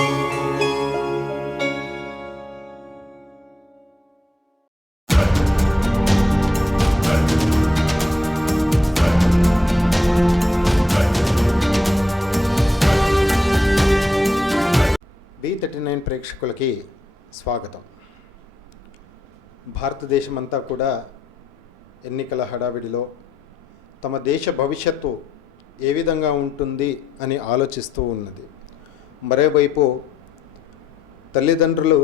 B39 ప్రేక్షకులకి స్వాగతం. భారతదేశమంతా కూడా ఎన్నికల హడావిడిలో తమ దేశ భవిష్యత్తు ఏ విధంగా ఉంటుంది అని ఆలోచిస్తూ ఉన్నది. మరోవైపు తల్లిదండ్రులు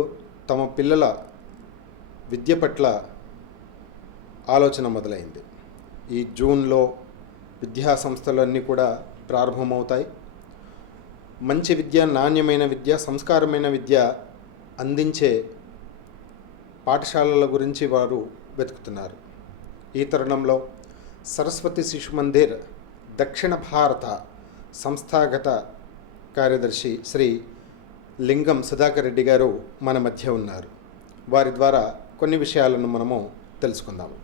తమ పిల్లల విద్య పట్ల ఆలోచన మొదలైంది. ఈ జూన్లో విద్యా సంస్థలన్నీ కూడా ప్రారంభమవుతాయి. మంచి విద్య, నాణ్యమైన విద్య, సంస్కారమైన విద్య అందించే పాఠశాలల గురించి వారు వెతుకుతున్నారు. ఈ తరుణంలో సరస్వతి శిశు మందిర్ దక్షిణ భారత సంస్థాగత కార్యదర్శి శ్రీ లింగం సుధాకర్ రెడ్డి గారు మన మధ్య ఉన్నారు. వారి ద్వారా కొన్ని విషయాలను మనము తెలుసుకుందాము.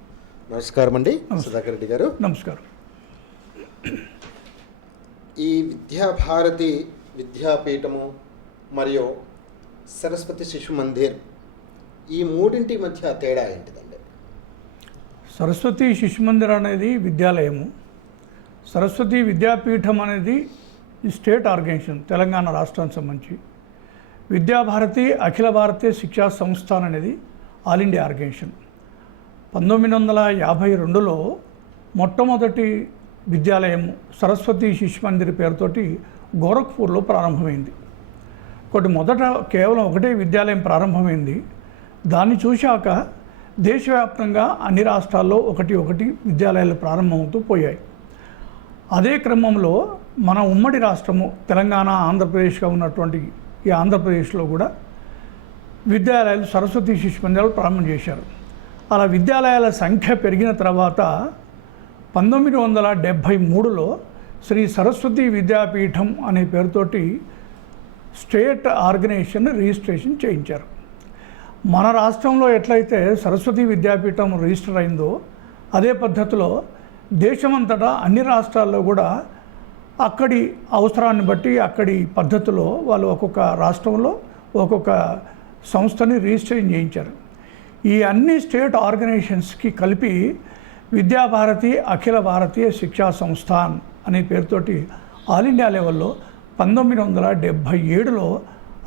నమస్కారం అండి సుధాకర్ రెడ్డి గారు. నమస్కారం. ఈ విద్యాభారతి విద్యాపీఠము మరియు సరస్వతి శిశు మందిర్, ఈ మూడింటి మధ్య తేడా ఏంటిదండి? సరస్వతి శిశు మందిర్ అనేది విద్యాలయము, సరస్వతి విద్యాపీఠం అనేది స్టేట్ ఆర్గనైజేషన్, తెలంగాణ రాష్ట్రానికి సంబంధించి. విద్యాభారతి అఖిల భారతీయ శిక్షా సంస్థాన్ అనేది ఆల్ ఇండియా ఆర్గనైజేషన్. 1952లో మొట్టమొదటి విద్యాలయం సరస్వతి శిశు మందిర్ పేరుతోటి గోరఖ్పూర్లో ప్రారంభమైంది. మొదట కేవలం ఒకటే విద్యాలయం ప్రారంభమైంది. దాన్ని చూశాక దేశవ్యాప్తంగా అన్ని రాష్ట్రాల్లో ఒకటి విద్యాలయాలు ప్రారంభమవుతూ పోయాయి. అదే క్రమంలో మన ఉమ్మడి రాష్ట్రము తెలంగాణ, ఆంధ్రప్రదేశ్గా ఉన్నటువంటి ఈ ఆంధ్రప్రదేశ్లో కూడా విద్యాలయాలు సరస్వతి శిశు మందిరాలు ప్రారంభం చేశారు. అలా విద్యాలయాల సంఖ్య పెరిగిన తర్వాత 1973లో శ్రీ సరస్వతి విద్యాపీఠం అనే పేరుతోటి స్టేట్ ఆర్గనైజేషన్ రిజిస్ట్రేషన్ చేయించారు. మన రాష్ట్రంలో ఎట్లయితే సరస్వతి విద్యాపీఠం రిజిస్టర్ అయిందో అదే పద్ధతిలో దేశమంతటా అన్ని రాష్ట్రాల్లో కూడా అక్కడి అవసరాన్ని బట్టి అక్కడి పద్ధతిలో వాళ్ళు ఒక్కొక్క రాష్ట్రంలో ఒక్కొక్క సంస్థని రిజిస్ట్రేషన్ చేయించారు. ఈ అన్ని స్టేట్ ఆర్గనైజేషన్స్కి కలిపి విద్యాభారతి అఖిల భారతీయ శిక్షా సంస్థాన్ అనే పేరుతోటి ఆల్ ఇండియా లెవెల్లో 1977లో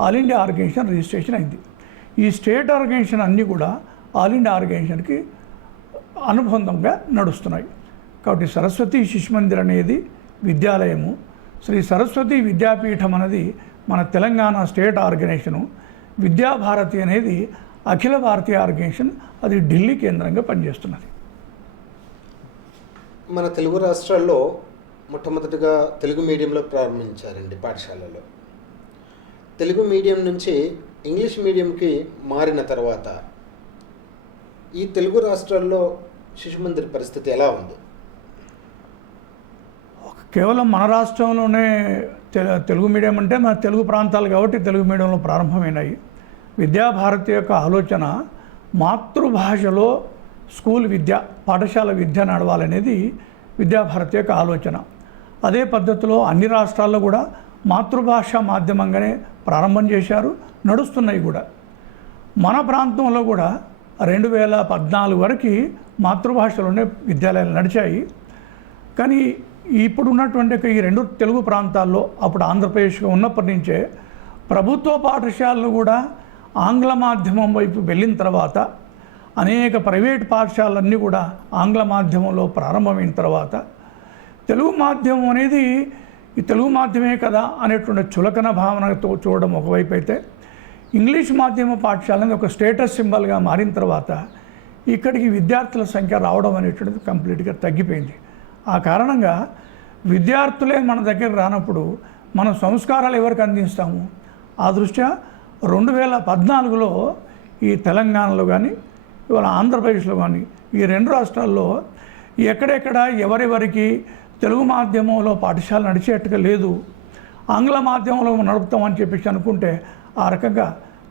ఆల్ ఇండియా ఆర్గనైజేషన్ రిజిస్ట్రేషన్ అయింది. ఈ స్టేట్ ఆర్గనైజేషన్ అన్నీ కూడా ఆల్ ఇండియా ఆర్గనైజేషన్కి అనుబంధంగా నడుస్తున్నాయి. కాబట్టి సరస్వతి శిశు మందిర్ అనేది విద్యాలయము, శ్రీ సరస్వతి విద్యాపీఠం అనేది మన తెలంగాణ స్టేట్ ఆర్గనైజేషను, విద్యాభారతి అనేది అఖిల భారతీయ ఆర్గనైజేషన్, అది ఢిల్లీ కేంద్రంగా పనిచేస్తున్నది. మన తెలుగు రాష్ట్రాల్లో మొట్టమొదటిగా తెలుగు మీడియంలో ప్రారంభించారండి పాఠశాలలో. తెలుగు మీడియం నుంచి ఇంగ్లీష్ మీడియంకి మారిన తర్వాత ఈ తెలుగు రాష్ట్రాల్లో శిశు మందిర్ పరిస్థితి ఎలా ఉంది? కేవలం మన రాష్ట్రంలోనే తెలుగు మీడియం అంటే మన తెలుగు ప్రాంతాలు కాబట్టి తెలుగు మీడియంలో ప్రారంభమైనాయి. విద్యాభారతి యొక్క ఆలోచన మాతృభాషలో స్కూల్ విద్య, పాఠశాల విద్య నడవాలనేది విద్యాభారతి యొక్క ఆలోచన. అదే పద్ధతిలో అన్ని రాష్ట్రాల్లో కూడా మాతృభాష మాధ్యమంగానే ప్రారంభం చేశారు, నడుస్తున్నాయి కూడా. మన ప్రాంతంలో కూడా 2014 వరకు మాతృభాషలోనే విద్యాలయాలు నడిచాయి. కానీ ఇప్పుడు ఉన్నటువంటి ఈ రెండు తెలుగు ప్రాంతాల్లో అప్పుడు ఆంధ్రప్రదేశ్గా ఉన్నప్పటి నుంచే ప్రభుత్వ పాఠశాలలు కూడా ఆంగ్ల మాధ్యమం వైపు వెళ్ళిన తర్వాత అనేక ప్రైవేట్ పాఠశాలన్నీ కూడా ఆంగ్ల మాధ్యమంలో ప్రారంభమైన తర్వాత తెలుగు మాధ్యమం అనేది ఈ తెలుగు మాధ్యమే కదా అనేటువంటి చులకన భావనతో చూడడం ఒకవైపు అయితే, ఇంగ్లీష్ మాధ్యమ పాఠశాలని ఒక స్టేటస్ సింబల్గా మారిన తర్వాత ఇక్కడికి విద్యార్థుల సంఖ్య రావడం అనేటువంటిది కంప్లీట్గా తగ్గిపోయింది. ఆ కారణంగా విద్యార్థులే మన దగ్గర రానప్పుడు మనం సంస్కారాలు ఎవరికి అందిస్తాము? ఆ దృష్ట్యా 2014లో ఈ తెలంగాణలో కానీ ఇవాళ ఆంధ్రప్రదేశ్లో కానీ ఈ రెండు రాష్ట్రాల్లో ఎక్కడెక్కడ ఎవరెవరికి తెలుగు మాధ్యమంలో పాఠశాల నడిచేట్టుగా లేదు, ఆంగ్ల మాధ్యమంలో నడుపుతామని చెప్పేసి అనుకుంటే ఆ రకంగా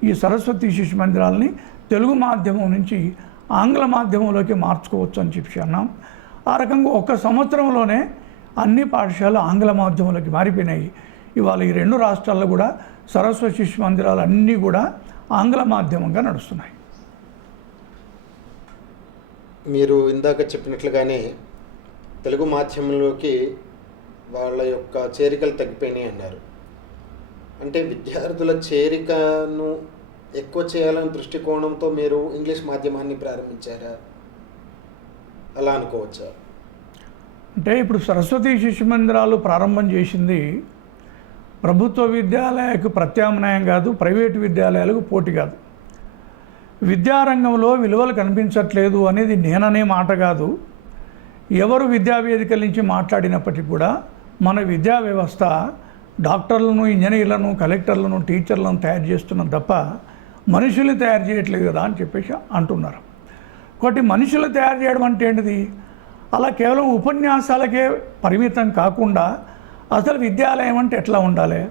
ఈ సరస్వతి శిశు మందిరాలని తెలుగు మాధ్యమం నుంచి ఆంగ్ల మాధ్యమంలోకి మార్చుకోవచ్చు అని చెప్పి అన్నాం. ఆ రకంగా ఒక సంవత్సరంలోనే అన్ని పాఠశాలలు ఆంగ్ల మాధ్యమంలోకి మారిపోయినాయి. ఇవాళ ఈ రెండు రాష్ట్రాల్లో కూడా సరస్వతి శిశు మందిరాలు అన్నీ కూడా ఆంగ్ల మాధ్యమంగా నడుస్తున్నాయి. మీరు ఇందాక చెప్పినట్లుగానే తెలుగు మాధ్యమంలోకి వాళ్ళ యొక్క చేరికలు తగ్గిపోయినాయి అన్నారు. అంటే విద్యార్థుల చేరికను ఎక్కువ చేయాలనే దృష్టికోణంతో మీరు ఇంగ్లీష్ మాధ్యమాన్ని ప్రారంభించారా, అలా అనుకోవచ్చా? అంటే ఇప్పుడు సరస్వతి శిశు మందిరాలు ప్రారంభం చేసింది ప్రభుత్వ విద్యాలయాలకు ప్రత్యామ్నాయం కాదు, ప్రైవేటు విద్యాలయాలకు పోటీ కాదు. విద్యారంగంలో విలువలు కనిపించట్లేదు అనేది నేననే మాట కాదు. ఎవరు విద్యావేదికల నుంచి మాట్లాడినప్పటికీ కూడా మన విద్యా వ్యవస్థ డాక్టర్లను, ఇంజనీర్లను, కలెక్టర్లను, టీచర్లను తయారు చేస్తున్నాం తప్ప మనుషుల్ని తయారు చేయట్లేదు కదా అని చెప్పేసి అంటున్నారు. కాబట్టి మనుషులు తయారు చేయడం అంటే ఏంటిది? అలా కేవలం ఉపన్యాసాలకే పరిమితం కాకుండా అసలు విద్యాలయం అంటే ఎట్లా ఉండాలి,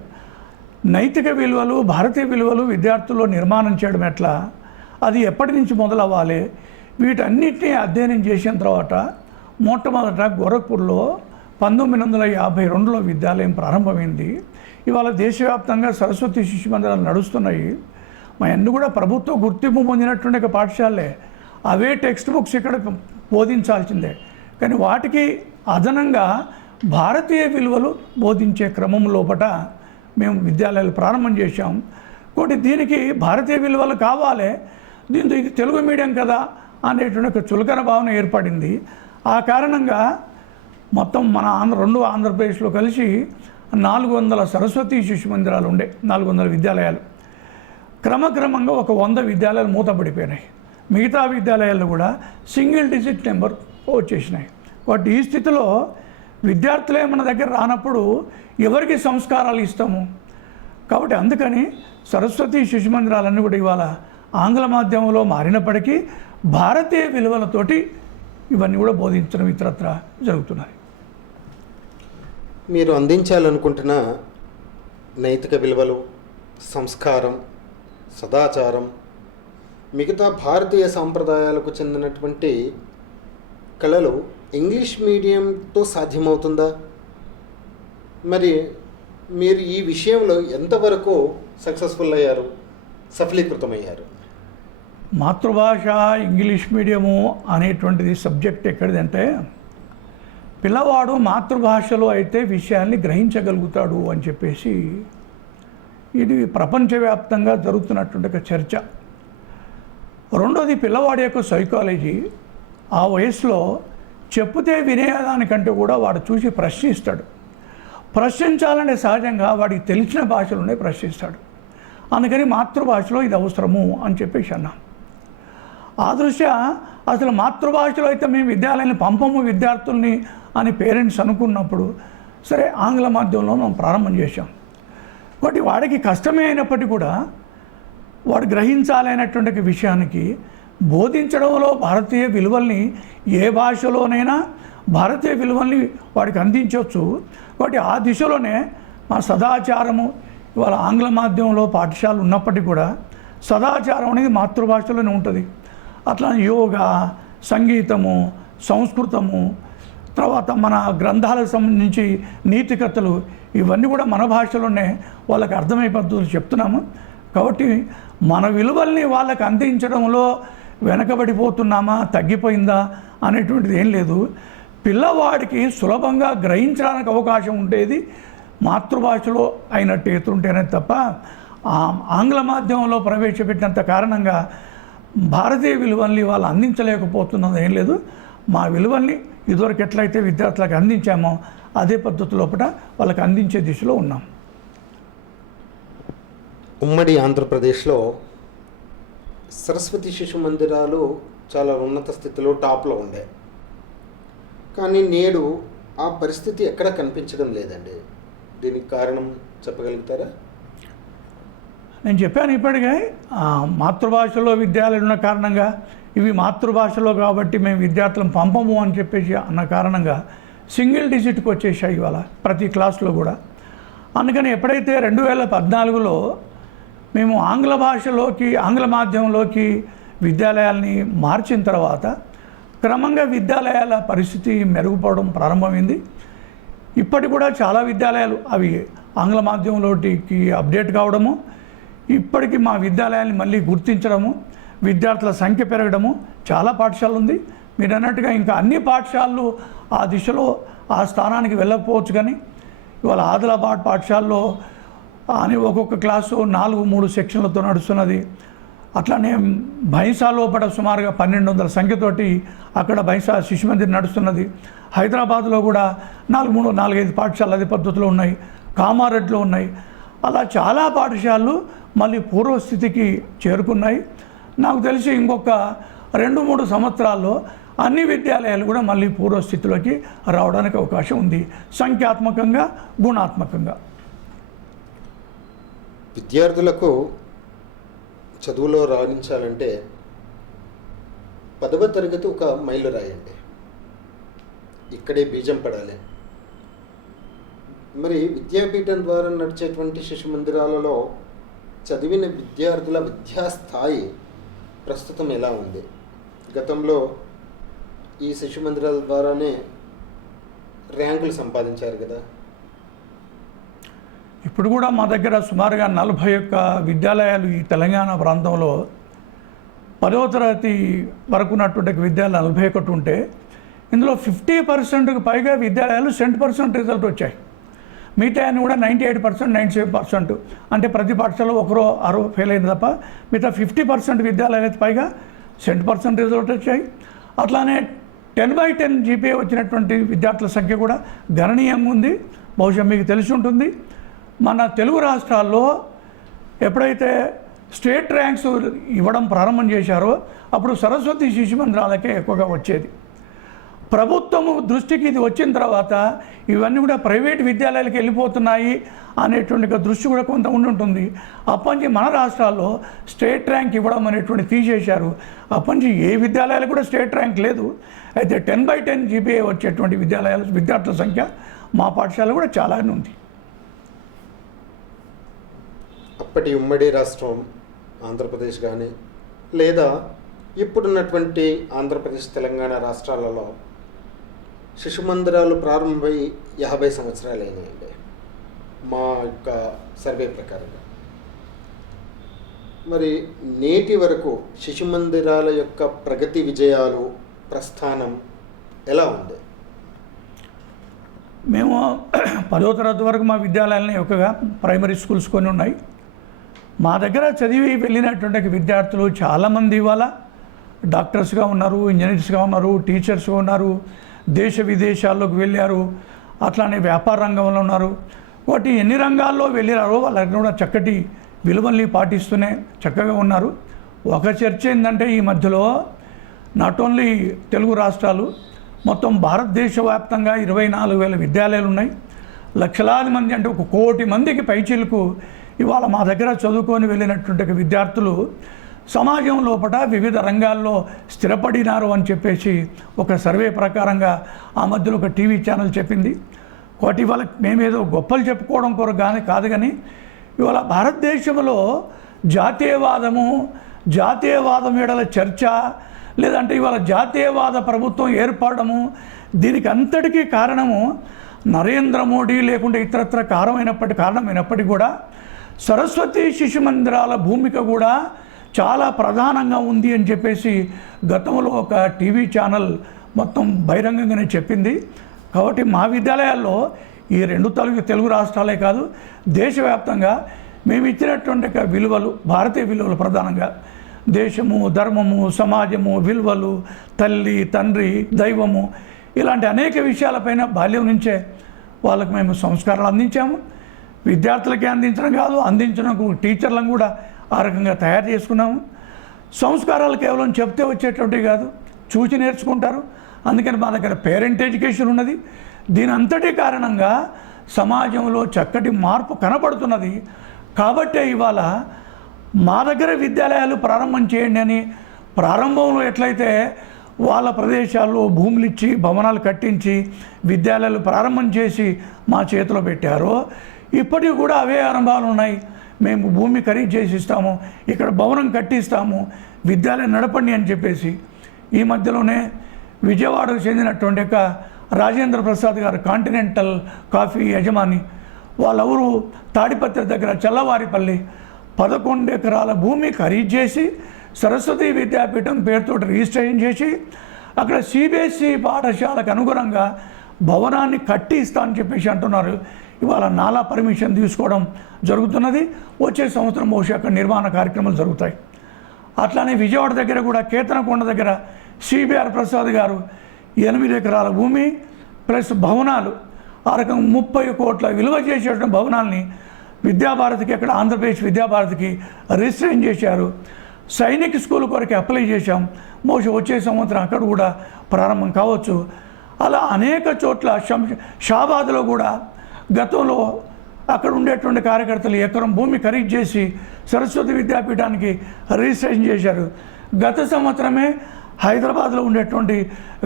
నైతిక విలువలు, భారతీయ విలువలు విద్యార్థుల్లో నిర్మాణం చేయడం ఎట్లా, అది ఎప్పటి నుంచి మొదలవ్వాలి, వీటన్నిటినీ అధ్యయనం చేసిన తర్వాత మొట్టమొదట గోరఖ్పూర్లో 1952లో విద్యాలయం ప్రారంభమైంది. ఇవాళ దేశవ్యాప్తంగా సరస్వతి శిశు మందిరాలు నడుస్తున్నాయి. మా అన్ని కూడా ప్రభుత్వ గుర్తింపు పొందినటువంటి పాఠశాలే. అవే టెక్స్ట్ బుక్స్ ఇక్కడ బోధించాల్సిందే. కానీ వాటికి అదనంగా భారతీయ విలువలు బోధించే క్రమం లోపట మేము విద్యాలయాలు ప్రారంభం చేశాం. కాబట్టి దీనికి భారతీయ విలువలు కావాలి, దీంతో ఇది తెలుగు మీడియం కదా అనేటువంటి ఒక చులకన భావన ఏర్పడింది. ఆ కారణంగా మొత్తం మన రెండు ఆంధ్రప్రదేశ్లో కలిసి 400 సరస్వతి శిశు మందిరాలు ఉండే, 400 విద్యాలయాలు. క్రమక్రమంగా ఒక 100 విద్యాలయాలు మూతపడిపోయినాయి. మిగతా విద్యాలయాల్లో కూడా సింగిల్ డిజిట్ నెంబర్ వచ్చేసినాయి. కాబట్టి ఈ స్థితిలో విద్యార్థులే మన దగ్గర రానప్పుడు ఎవరికి సంస్కారాలు ఇస్తాము? కాబట్టి అందుకని సరస్వతి శిశు మందిరాలన్నీ కూడా ఇవాళ ఆంగ్ల మాధ్యమంలో మారినప్పటికీ భారతీయ విలువలతోటి ఇవన్నీ కూడా బోధించడం ఇతరత్ర జరుగుతున్నాయి. మీరు అందించాలనుకుంటున్న నైతిక విలువలు, సంస్కారం, సదాచారం, మిగతా భారతీయ సాంప్రదాయాలకు చెందినటువంటి కళలు ఇంగ్లీష్ మీడియంతో సాధ్యమవుతుందా? మరి మీరు ఈ విషయంలో ఎంతవరకు సక్సెస్ఫుల్ అయ్యారు, సఫలీకృతమయ్యారు? మాతృభాష ఇంగ్లీష్ మీడియము అనేటువంటిది సబ్జెక్ట్ ఎక్కడిదంటే, పిల్లవాడు మాతృభాషలో అయితే విషయాన్ని గ్రహించగలుగుతాడు అని చెప్పేసి ఇది ప్రపంచవ్యాప్తంగా జరుగుతున్నటువంటి ఒక చర్చ. రెండోది పిల్లవాడి యొక్క సైకాలజీ. ఆ వయసులో చెప్తే వినేదానికంటే కూడా వాడు చూసి ప్రశ్నిస్తాడు. ప్రశ్నించాలంటే సహజంగా వాడికి తెలిసిన భాషలోనే ప్రశ్నిస్తాడు. అందుకని మాతృభాషలో ఇది అవసరము అని చెప్పేసి అన్నాం. ఆ దృష్ట్యా అసలు మాతృభాషలో అయితే మేము విద్యాలయాన్ని పంపము విద్యార్థుల్ని అని పేరెంట్స్ అనుకున్నప్పుడు సరే ఆంగ్ల మాధ్యమంలో మనం ప్రారంభం చేశాం. కాబట్టి వాడికి కష్టమే అయినప్పటికీ కూడా వాడు గ్రహించాలనేటువంటి విషయానికి బోధించడంలో భారతీయ విలువల్ని ఏ భాషలోనైనా భారతీయ విలువల్ని వాడికి అందించవచ్చు. కాబట్టి ఆ దిశలోనే మా సదాచారము ఇవాళ ఆంగ్ల మాధ్యమంలో పాఠశాలలు ఉన్నప్పటికీ కూడా సదాచారం అనేది మాతృభాషలోనే ఉంటుంది. అట్లా యోగా, సంగీతము, సంస్కృతము, తర్వాత మన గ్రంథాలకు సంబంధించి నీతి కథలు ఇవన్నీ కూడా మన భాషలోనే వాళ్ళకి అర్థమయ్యే పద్ధతులు చెప్తున్నాము. కాబట్టి మన విలువల్ని వాళ్ళకి అందించడంలో వెనకబడిపోతున్నామా, తగ్గిపోయిందా అనేటువంటిది ఏం లేదు. పిల్లవాడికి సులభంగా గ్రహించడానికి అవకాశం ఉండేది మాతృభాషలో అయినట్టు ఎత్తుంటేనే తప్ప ఆంగ్ల మాధ్యమంలో ప్రవేశపెట్టినంత కారణంగా భారతీయ విలువల్ని వాళ్ళు అందించలేకపోతున్నది ఏం లేదు. మా విలువల్ని ఇదివరకు ఎట్లయితే విద్యార్థులకు అందించామో అదే పద్ధతి లోపల వాళ్ళకి అందించే దిశలో ఉన్నాం. ఉమ్మడి ఆంధ్రప్రదేశ్లో సరస్వతి శిశు మందిరాలు చాలా ఉన్నత స్థితిలో టాప్లో ఉండే, కానీ నేడు ఆ పరిస్థితి ఎక్కడ కనిపించడం లేదండి. దీనికి కారణం చెప్పగలుగుతారా? నేను చెప్పాను ఇప్పటికే, మాతృభాషలో విద్యాలయాలు ఉన్న కారణంగా ఇవి మాతృభాషలో కాబట్టి మేము విద్యార్థులను పంపము అని చెప్పేసి అన్న కారణంగా సింగిల్ డిజిట్కి వచ్చేసాయి ఇవాళ ప్రతి క్లాస్లో కూడా. అందుకని ఎప్పుడైతే 2014లో మేము ఆంగ్ల మాధ్యమంలోకి విద్యాలయాల్ని మార్చిన తర్వాత క్రమంగా విద్యాలయాల పరిస్థితి మెరుగుపడడం ప్రారంభమైంది. ఇప్పటి కూడా చాలా విద్యాలయాలు అవి ఆంగ్ల మాధ్యమంలోకి అప్డేట్ కావడము, ఇప్పటికీ మా విద్యాలయాన్ని మళ్ళీ గుర్తించడము, విద్యార్థుల సంఖ్య పెరగడము, చాలా పాఠశాలలు ఉంది. మీరు అన్నట్టుగా ఇంకా అన్ని పాఠశాలలు ఆ దిశలో ఆ స్థానానికి వెళ్ళకపోవచ్చు, కానీ ఇవాళ ఆదిలాబాద్ పాఠశాలలో అని ఒక్కొక్క క్లాసు 4-3 సెక్షన్లతో నడుస్తున్నది. అట్లానే బైంసా లోపల సుమారుగా 1200 సంఖ్యతోటి అక్కడ బైంసా శిశు మందిర్ నడుస్తున్నది. హైదరాబాద్లో కూడా 4-5 పాఠశాలలు అదే పద్ధతిలో ఉన్నాయి. కామారెడ్డిలో ఉన్నాయి. అలా చాలా పాఠశాలలు మళ్ళీ పూర్వస్థితికి చేరుకున్నాయి. నాకు తెలిసి ఇంకొక 2-3 సంవత్సరాల్లో అన్ని విద్యాలయాలు కూడా మళ్ళీ పూర్వస్థితిలోకి రావడానికి అవకాశం ఉంది, సంఖ్యాత్మకంగా, గుణాత్మకంగా. విద్యార్థులకు చదువులో రాణించాలంటే 10వ తరగతి ఒక మైలురాయి అండి. ఇక్కడే బీజం పడాలి. మరి విద్యాపీఠం ద్వారా నడిచేటువంటి శిశు మందిరాలలో చదివిన విద్యార్థుల విద్యాస్థాయి ప్రస్తుతం ఎలా ఉంది? గతంలో ఈ శిశు మందిరాల ద్వారానే ర్యాంకులు సంపాదించారు కదా. ఇప్పుడు కూడా మా దగ్గర సుమారుగా 41 విద్యాలయాలు ఈ తెలంగాణ ప్రాంతంలో 10వ తరగతి వరకు ఉన్నటువంటి విద్యాలయాలు 41 ఉంటే ఇందులో 50%కు పైగా విద్యాలయాలు 100% రిజల్ట్ వచ్చాయి. మిగతా అన్ని కూడా 98%, 97%. అంటే ప్రతి పాఠశాలలో ఒకరో 6 ఫెయిల్ అయింది తప్ప మిగతా 50% విద్యాలయాలకు పైగా 100% రిజల్ట్ వచ్చాయి. అట్లానే 10/10 జీపీఏ వచ్చినటువంటి విద్యార్థుల సంఖ్య కూడా గణనీయంగా ఉంది. బహుశా మీకు తెలిసి ఉంటుంది, మన తెలుగు రాష్ట్రాల్లో ఎప్పుడైతే స్టేట్ ర్యాంక్స్ ఇవ్వడం ప్రారంభం చేశారో అప్పుడు సరస్వతి శిశు మందిరాలకే ఎక్కువగా వచ్చేది. ప్రభుత్వము దృష్టికి ఇది వచ్చిన తర్వాత ఇవన్నీ కూడా ప్రైవేట్ విద్యాలయాలకు వెళ్ళిపోతున్నాయి అనేటువంటి దృష్టి కూడా కొంత ఉంటుంది. అప్పటి మన రాష్ట్రాల్లో స్టేట్ ర్యాంక్ ఇవ్వడం అనేటువంటి తీసేశారు. అప్పటి ఏ విద్యాలయాలు కూడా స్టేట్ ర్యాంక్ లేదు. అయితే 10/10 జీపీఏ వచ్చేటువంటి విద్యార్థుల సంఖ్య మా పాఠశాల కూడా చాలానే ఉంది. అప్పటి ఉమ్మడి రాష్ట్రం ఆంధ్రప్రదేశ్ కానీ లేదా ఇప్పుడున్నటువంటి ఆంధ్రప్రదేశ్, తెలంగాణ రాష్ట్రాలలో శిశు మందిరాలు ప్రారంభమై 50 సంవత్సరాలు అయినాయండి మా యొక్క సర్వే ప్రకారంగా. మరి నేటి వరకు శిశు మందిరాల యొక్క ప్రగతి, విజయాలు, ప్రస్థానం ఎలా ఉంది? మేము 10వ తరగతి వరకు మా విద్యాలయాలని ఒకగా ప్రైమరీ స్కూల్స్ కొన్ని ఉన్నాయి. మా దగ్గర చదివి వెళ్ళినటువంటి విద్యార్థులు చాలామంది ఇవాళ డాక్టర్స్గా ఉన్నారు, ఇంజనీర్స్గా ఉన్నారు, టీచర్స్గా ఉన్నారు, దేశ విదేశాల్లోకి వెళ్ళారు. అట్లానే వ్యాపార రంగంలో ఉన్నారు. వాటి ఎన్ని రంగాల్లో వెళ్ళారో వాళ్ళకి కూడా చక్కటి విలువల్ని పాటిస్తూనే చక్కగా ఉన్నారు. ఒక చర్చ ఏంటంటే ఈ మధ్యలో నాట్ ఓన్లీ తెలుగు రాష్ట్రాలు, మొత్తం భారతదేశ వ్యాప్తంగా 24,000 విద్యాలయాలు ఉన్నాయి. లక్షలాది మంది అంటే 1 కోటి మందికి పైచిలకు ఇవాళ మా దగ్గర చదువుకొని వెళ్ళినటువంటి విద్యార్థులు సమాజం లోపల వివిధ రంగాల్లో స్థిరపడినారు అని చెప్పేసి ఒక సర్వే ప్రకారంగా ఆ మధ్యలో ఒక టీవీ ఛానల్ చెప్పింది. ఒకటి ఇవాళ మేమేదో గొప్పలు చెప్పుకోవడం కొరకు కాదు కానీ ఇవాళ భారతదేశంలో జాతీయవాదం ఎడల చర్చ, లేదంటే ఇవాళ జాతీయవాద ప్రభుత్వం ఏర్పడము, దీనికి అంతటికీ కారణము నరేంద్ర మోడీ లేకుంటే ఇతరత్ర కారణమైనప్పటికీ కూడా సరస్వతి శిశు మందిరాల భూమిక కూడా చాలా ప్రధానంగా ఉంది అని చెప్పేసి గతంలో ఒక టీవీ ఛానల్ మొత్తం బహిరంగంగానే చెప్పింది. కాబట్టి మా విద్యాలయాల్లో ఈ 2 తెలుగు రాష్ట్రాలే కాదు, దేశవ్యాప్తంగా మేము ఇచ్చినటువంటి విలువలు, భారతీయ విలువలు, ప్రధానంగా దేశము, ధర్మము, సమాజము, విలువలు, తల్లి, తండ్రి, దైవము, ఇలాంటి అనేక విషయాలపైన బాల్యం నుంచే వాళ్ళకు మేము సంస్కారాలు అందించాము. విద్యార్థులకే అందించడం కాదు, అందించడం టీచర్లను కూడా ఆ రకంగా తయారు చేసుకున్నాము. సంస్కారాలు కేవలం చెప్తే వచ్చేటువంటివి కాదు, చూసి నేర్చుకుంటారు. అందుకని మా దగ్గర పేరెంట్ ఎడ్యుకేషన్ ఉన్నది. దీని అంతటి కారణంగా సమాజంలో చక్కటి మార్పు కనపడుతున్నది. కాబట్టే ఇవాళ మా దగ్గర విద్యాలయాలు ప్రారంభం చేయండి అని ప్రారంభంలో ఎట్లయితే వాళ్ళ ప్రదేశాల్లో భూములు ఇచ్చి, భవనాలు కట్టించి విద్యాలయాలు ప్రారంభం చేసి మా చేతిలో పెట్టారో ఇప్పటికి కూడా అవే అనుభవాలు ఉన్నాయి. మేము భూమి ఖరీదు చేసి ఇస్తాము, ఇక్కడ భవనం కట్టిస్తాము, విద్యాలయం నడపండి అని చెప్పేసి. ఈ మధ్యలోనే విజయవాడకు చెందినటువంటి రాజేంద్ర ప్రసాద్ గారు, కాంటినెంటల్ కాఫీ యజమాని, వాళ్ళెవరు తాడిపత్రి దగ్గర చల్లవారిపల్లి 11 ఎకరాల భూమి ఖరీదు చేసి సరస్వతి విద్యాపీఠం పేరుతో రిజిస్ట్రేషన్ చేసి అక్కడ సిబిఎస్ఈ పాఠశాలకు అనుగుణంగా భవనాన్ని కట్టి ఇస్తా అని చెప్పేసి అంటున్నారు. ఇవాళ నాలా పర్మిషన్ తీసుకోవడం జరుగుతున్నది. వచ్చే సంవత్సరం బహుశా అక్కడ నిర్మాణ కార్యక్రమాలు జరుగుతాయి. అట్లానే విజయవాడ దగ్గర కూడా కేతనకొండ దగ్గర సిబిఆర్ ప్రసాద్ గారు 8 ఎకరాల భూమి ప్లస్ భవనాలు ఆ రకంగా 30 కోట్ల విలువ చేసేటువంటి భవనాల్ని విద్యాభారతికి అక్కడ ఆంధ్రప్రదేశ్ విద్యాభారతికి రిజిస్ట్రేషన్ చేశారు. సైనిక్ స్కూల్ కొరకు అప్లై చేశాం. బహుశా వచ్చే సంవత్సరం అక్కడ కూడా ప్రారంభం కావచ్చు. అలా అనేక చోట్ల షాబాద్లో కూడా గతంలో అక్కడ ఉండేటువంటి కార్యకర్తలు ఎకరం భూమి ఖరీదు చేసి సరస్వతి విద్యాపీఠానికి రిజిస్ట్రేషన్ చేశారు. గత సంవత్సరమే హైదరాబాద్లో ఉండేటువంటి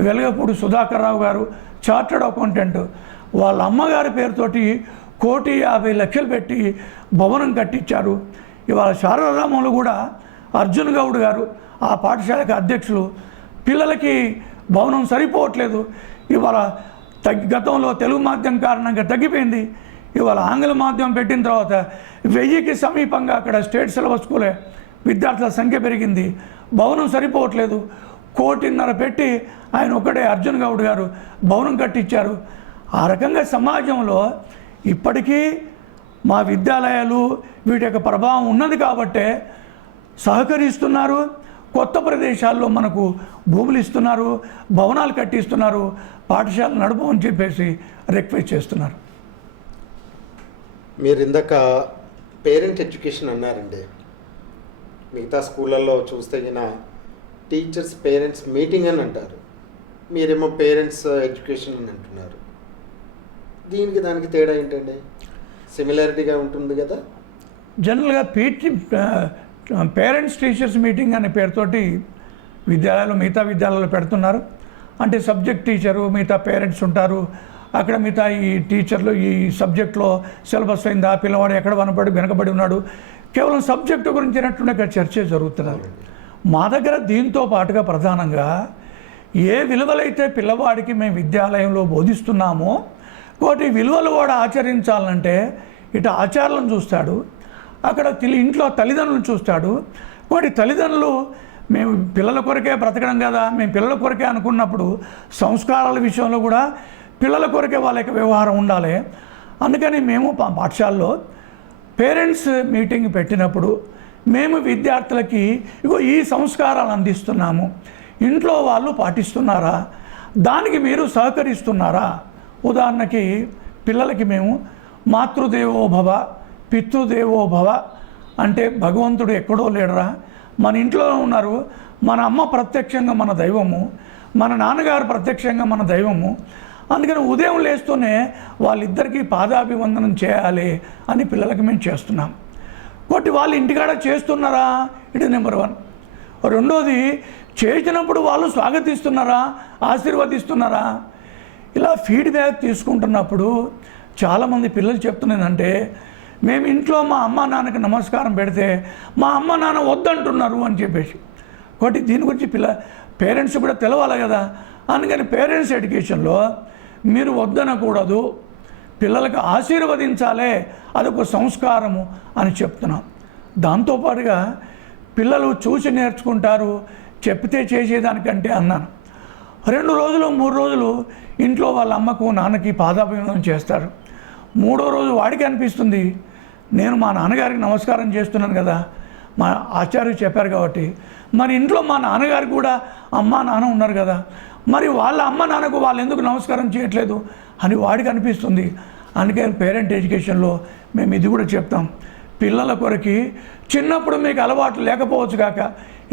వెలగపూడి సుధాకర్ రావు గారు చార్టర్డ్ అకౌంటెంట్ వాళ్ళ అమ్మగారి పేరుతోటి 1,50,00,000 పెట్టి భవనం కట్టించారు. ఇవాళ శారదారామంలో కూడా అర్జున్ గౌడ్ గారు ఆ పాఠశాలకు అధ్యక్షులు. పిల్లలకి భవనం సరిపోవట్లేదు. ఇవాళ గతంలో తెలుగు మాధ్యమం కారణంగా తగ్గిపోయింది. ఇవాళ ఆంగ్ల మాధ్యమం పెట్టిన తర్వాత 1000కి సమీపంగా అక్కడ స్టేట్ సిలబస్ స్కూలే విద్యార్థుల సంఖ్య పెరిగింది. భవనం సరిపోవట్లేదు. 1,50,00,000 పెట్టి ఆయన ఒకటే అర్జున్ గౌడ్ గారు భవనం కట్టించారు. ఆ రకంగా సమాజంలో ఇప్పటికీ మా విద్యాలయాలు వీటి యొక్క ప్రభావం ఉన్నది కాబట్టే సహకరిస్తున్నారు. కొత్త ప్రదేశాల్లో మనకు భూములు ఇస్తున్నారు, భవనాలు కట్టిస్తున్నారు, పాఠశాల నడపమని చెప్పేసి రిక్వెస్ట్ చేస్తున్నారు. మీరు ఇందాక పేరెంట్ ఎడ్యుకేషన్ అన్నారండి. మిగతా స్కూళ్ళల్లో చూస్తే గిన టీచర్స్ పేరెంట్స్ మీటింగ్ అని అంటారు, మీరేమో పేరెంట్స్ ఎడ్యుకేషన్ అని అంటున్నారు. దీనికి దానికి తేడా ఏంటండి? సిమిలారిటీగా ఉంటుంది కదా. జనరల్గా పేరెంట్స్ టీచర్స్ మీటింగ్ అనే పేరుతోటి విద్యాలయాలు మిగతా విద్యాలయాలు పెడుతున్నారు. అంటే సబ్జెక్ట్ టీచరు మిగతా పేరెంట్స్ ఉంటారు. అక్కడ మిగతా ఈ టీచర్లు ఈ సబ్జెక్ట్లో సిలబస్ అయిందా, పిల్లవాడు ఎక్కడ వెనకబడి ఉన్నాడు, కేవలం సబ్జెక్టు గురించినట్టుండే ఇక్కడ చర్చ జరుగుతున్నారు. మా దగ్గర దీంతో పాటుగా ప్రధానంగా ఏ విలువలైతే పిల్లవాడికి మేము విద్యాలయంలో బోధిస్తున్నామో వాటి విలువలు కూడా ఆచరించాలంటే ఇటు ఆచారాలను చూస్తాడు, అక్కడ ఇంట్లో తల్లిదండ్రులను చూస్తాడు. వాటి తల్లిదండ్రులు మేము పిల్లల కొరకే బ్రతకడం కదా, మేము పిల్లల కొరకే అనుకున్నప్పుడు సంస్కారాల విషయంలో కూడా పిల్లల కొరకే వాళ్ళ యొక్క వ్యవహారం ఉండాలి. అందుకని మేము పాఠశాలలో పేరెంట్స్ మీటింగ్ పెట్టినప్పుడు మేము విద్యార్థులకి ఈ సంస్కారాలు అందిస్తున్నాము, ఇంట్లో వాళ్ళు పాటిస్తున్నారా, దానికి మీరు సహకరిస్తున్నారా. ఉదాహరణకి పిల్లలకి మేము మాతృదేవోభవ పితృదేవోభవ అంటే భగవంతుడు ఎక్కడో లేడరా, మన ఇంట్లో ఉన్నారు, మన అమ్మ ప్రత్యక్షంగా మన దైవము, మన నాన్నగారు ప్రత్యక్షంగా మన దైవము. అందుకని ఉదయం లేస్తూనే వాళ్ళిద్దరికీ పాదాభివందనం చేయాలి అని పిల్లలకి మేము చేస్తున్నాం. కాబట్టి వాళ్ళు ఇంటికాడ చేస్తున్నారా, ఇది నెంబర్ 1. రెండోది, చేసినప్పుడు వాళ్ళు స్వాగతిస్తున్నారా, ఆశీర్వదిస్తున్నారా. ఇలా ఫీడ్బ్యాక్ తీసుకుంటున్నప్పుడు చాలామంది పిల్లలు చెప్తున్నదంటే మేము ఇంట్లో మా అమ్మ నాన్నకి నమస్కారం పెడితే మా అమ్మ నాన్న వద్దంటున్నారు అని చెప్పేసి. కాబట్టి దీని గురించి పేరెంట్స్ కూడా తెలవాలి కదా. అందుకని పేరెంట్స్ ఎడ్యుకేషన్లో మీరు వద్దనకూడదు, పిల్లలకు ఆశీర్వదించాలే, అదొక సంస్కారము అని చెప్తున్నాం. దాంతోపాటుగా పిల్లలు చూసి నేర్చుకుంటారు, చెప్తే చేసేదానికంటే అన్నాను. 2 రోజులు 3 రోజులు ఇంట్లో వాళ్ళ అమ్మకు నాన్నకి పాదాభివందనం చేస్తారు. 3వ రోజు వాడికి అనిపిస్తుంది నేను మా నాన్నగారికి నమస్కారం చేస్తున్నాను కదా, మా ఆచార్యులు చెప్పారు కాబట్టి, మరి ఇంట్లో మా నాన్నగారికి కూడా అమ్మ నాన్న ఉన్నారు కదా, మరి వాళ్ళ అమ్మ నాన్నకు వాళ్ళు ఎందుకు నమస్కారం చేయట్లేదు అని వాడికి అనిపిస్తుంది. అందుకని పేరెంట్ ఎడ్యుకేషన్లో మేము ఇది కూడా చెప్తాం. పిల్లల కొరకి చిన్నప్పుడు మీకు అలవాటు లేకపోవచ్చు కాక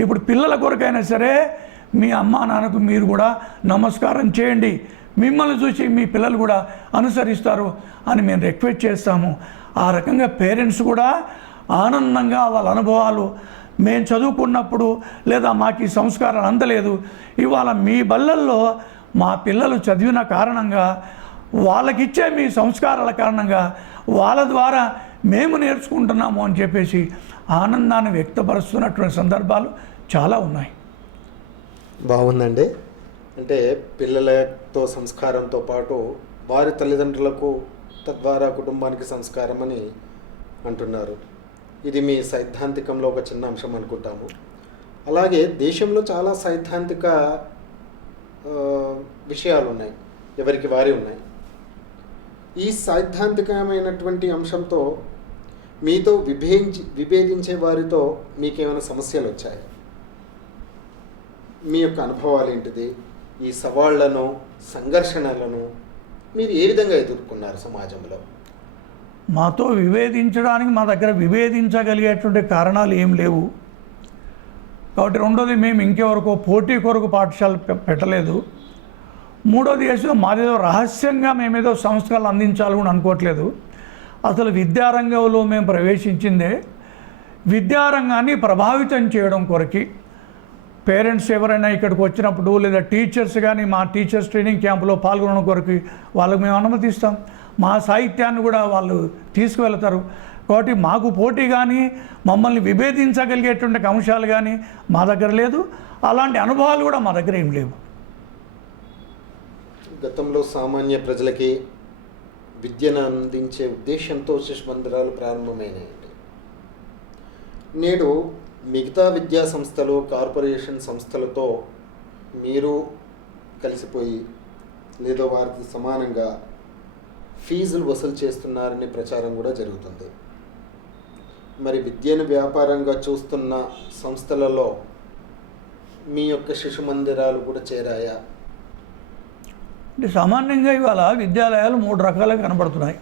ఇప్పుడు పిల్లల కొరకైనా సరే మీ అమ్మ నాన్నకు మీరు కూడా నమస్కారం చేయండి, మిమ్మల్ని చూసి మీ పిల్లలు కూడా అనుసరిస్తారు అని మేము రిక్వెస్ట్ చేస్తాము. ఆ రకంగా పేరెంట్స్ కూడా ఆనందంగా వాళ్ళ అనుభవాలు, మేము చదువుకున్నప్పుడు లేదా మాకు ఈ సంస్కారాలు అందలేదు, ఇవాళ మీ బళ్ళల్లో మా పిల్లలు చదివిన కారణంగా వాళ్ళకిచ్చే మీ సంస్కారాల కారణంగా వాళ్ళ ద్వారా మేము నేర్చుకుంటున్నాము అని చెప్పేసి ఆనందాన్ని వ్యక్తపరుస్తున్నటువంటి సందర్భాలు చాలా ఉన్నాయి. బాగుందండి. అంటే పిల్లలతో సంస్కారంతో పాటు వారి తల్లిదండ్రులకు తద్వారా కుటుంబానికి సంస్కారం అని అంటున్నారు. ఇది మీ సైద్ధాంతికంలో ఒక చిన్న అంశం అనుకుంటాము. అలాగే దేశంలో చాలా సైద్ధాంతిక విషయాలు ఉన్నాయి, ఎవరికి వారి ఉన్నాయి. ఈ సైద్ధాంతికమైనటువంటి అంశంతో మీతో విభేదించే వారితో మీకేమైనా సమస్యలు వచ్చాయి? మీ యొక్క అనుభవాలు ఏంటిది? ఈ సవాళ్లను, సంఘర్షణలను మీరు ఏ విధంగా ఎదుర్కొన్నారు సమాజంలో? మాతో విభేదించడానికి మా దగ్గర విభేదించగలిగేటువంటి కారణాలు ఏం లేవు. కాబట్టి రెండోది, మేము ఇంకెవరకు పోటీ కొరకు పాఠశాల పెట్టలేదు. మూడోది మాదేదో రహస్యంగా మేమేదో సంస్కరణలు అందించాలి కూడా అనుకోవట్లేదు. అసలు విద్యారంగంలో మేము ప్రవేశించిందే విద్యారంగాన్ని ప్రభావితం చేయడం కొరకి. పేరెంట్స్ ఎవరైనా ఇక్కడికి వచ్చినప్పుడు లేదా టీచర్స్ కానీ మా టీచర్స్ ట్రైనింగ్ క్యాంపులో పాల్గొనడం కొరకు వాళ్ళకి మేము అనుమతిస్తాం. మా సాహిత్యాన్ని కూడా వాళ్ళు తీసుకువెళ్తారు. కాబట్టి మాకు పోటీ కానీ మమ్మల్ని విభేదించగలిగేటువంటి అంశాలు కానీ మా దగ్గర లేదు. అలాంటి అనుభవాలు కూడా మా దగ్గర ఏం లేవు. గతంలో సామాన్య ప్రజలకి విద్యను అందించే ఉద్దేశంతో శిశు మందిరాలు ప్రారంభమైనాయండి. నేడు మిగతా విద్యా సంస్థలు, కార్పొరేషన్ సంస్థలతో మీరు కలిసిపోయి లేదా వారికి సమానంగా ఫీజులు వసూలు చేస్తున్నారని ప్రచారం కూడా జరుగుతుంది. మరి విద్యను వ్యాపారంగా చూస్తున్న సంస్థలలో మీ యొక్క శిశు మందిరాలు కూడా చేరాయా? అంటే సామాన్యంగా ఇవాళ విద్యాలయాలు 3 రకాలుగా కనబడుతున్నాయి.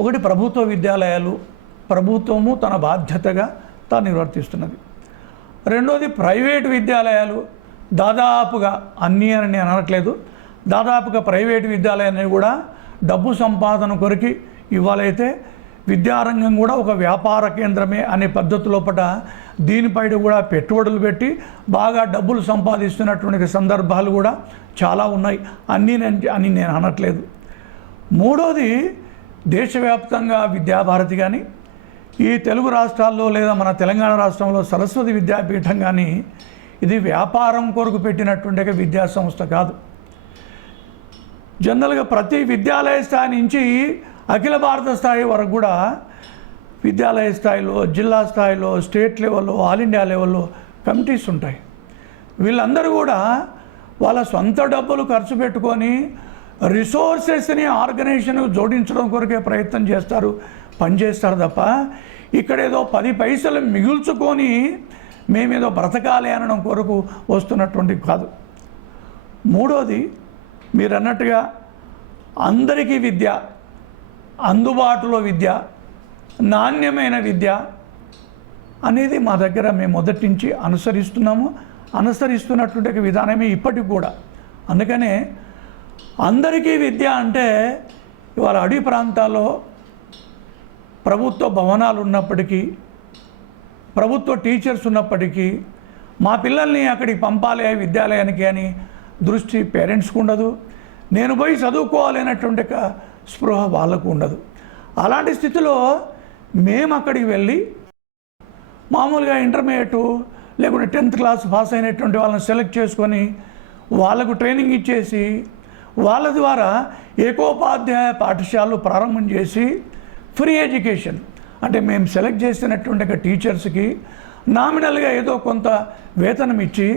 ఒకటి ప్రభుత్వ విద్యాలయాలు, ప్రభుత్వము తన బాధ్యతగా తాను నిర్వర్తిస్తున్నది. రెండోది ప్రైవేటు విద్యాలయాలు, దాదాపుగా అన్నీ అని నేను అనట్లేదు, దాదాపుగా ప్రైవేటు విద్యాలయాన్ని కూడా డబ్బు సంపాదన కొరికి ఇవాళైతే విద్యారంగం కూడా ఒక వ్యాపార కేంద్రమే అనే పద్ధతి లోపల దీనిపైన కూడా పెట్టుబడులు పెట్టి బాగా డబ్బులు సంపాదిస్తున్నటువంటి సందర్భాలు కూడా చాలా ఉన్నాయి. అన్నీ నేను అనట్లేదు. మూడోది, దేశవ్యాప్తంగా విద్యాభారతి కానీ, ఈ తెలుగు రాష్ట్రాల్లో లేదా మన తెలంగాణ రాష్ట్రంలో సరస్వతి విద్యాపీఠం కానీ ఇది వ్యాపారం కొరకు పెట్టినటువంటి విద్యా సంస్థ కాదు. జనరల్గా ప్రతి విద్యాలయ స్థాయి నుంచి అఖిల భారత స్థాయి వరకు కూడా విద్యాలయ స్థాయిలో, జిల్లా స్థాయిలో, స్టేట్ లెవెల్లో, ఆల్ ఇండియా లెవెల్లో కమిటీస్ ఉంటాయి. వీళ్ళందరూ కూడా వాళ్ళ సొంత డబ్బులు ఖర్చు పెట్టుకొని రిసోర్సెస్ని ఆర్గనైజేషన్ జోడించడం కొరకే ప్రయత్నం చేస్తారు, పనిచేస్తారు తప్ప ఇక్కడేదో 10 పైసలు మిగుల్చుకొని మేమేదో బ్రతకాలి అనడం కొరకు వస్తున్నటువంటి కాదు. మూడోది, మీరు అన్నట్టుగా అందరికీ విద్య, అందుబాటులో విద్య, నాణ్యమైన విద్య అనేది మా దగ్గర మేము మొదటి నుంచి అనుసరిస్తున్నటువంటి విధానమే ఇప్పటికి కూడా. అందుకనే అందరికీ విద్య అంటే ఇవాళ అడవి ప్రాంతాల్లో ప్రభుత్వ భవనాలు ఉన్నప్పటికీ, ప్రభుత్వ టీచర్స్ ఉన్నప్పటికీ మా పిల్లల్ని అక్కడికి పంపాలి విద్యాలయానికి అని దృష్టి పేరెంట్స్కి ఉండదు. నేను పోయి చదువుకోవాలి అనేటువంటి స్పృహ వాళ్ళకు ఉండదు. అలాంటి స్థితిలో మేము అక్కడికి వెళ్ళి మామూలుగా ఇంటర్మీడియట్ లేకుంటే 10th క్లాస్ పాస్ అయినటువంటి వాళ్ళని సెలెక్ట్ చేసుకొని వాళ్ళకు ట్రైనింగ్ ఇచ్చేసి వాళ్ళ ద్వారా ఏకోపాధ్యాయ పాఠశాలలు ప్రారంభం చేసి ఫ్రీ ఎడ్యుకేషన్ అంటే మేము సెలెక్ట్ చేసినటువంటి టీచర్స్కి నామినల్గా ఏదో కొంత వేతనం ఇచ్చి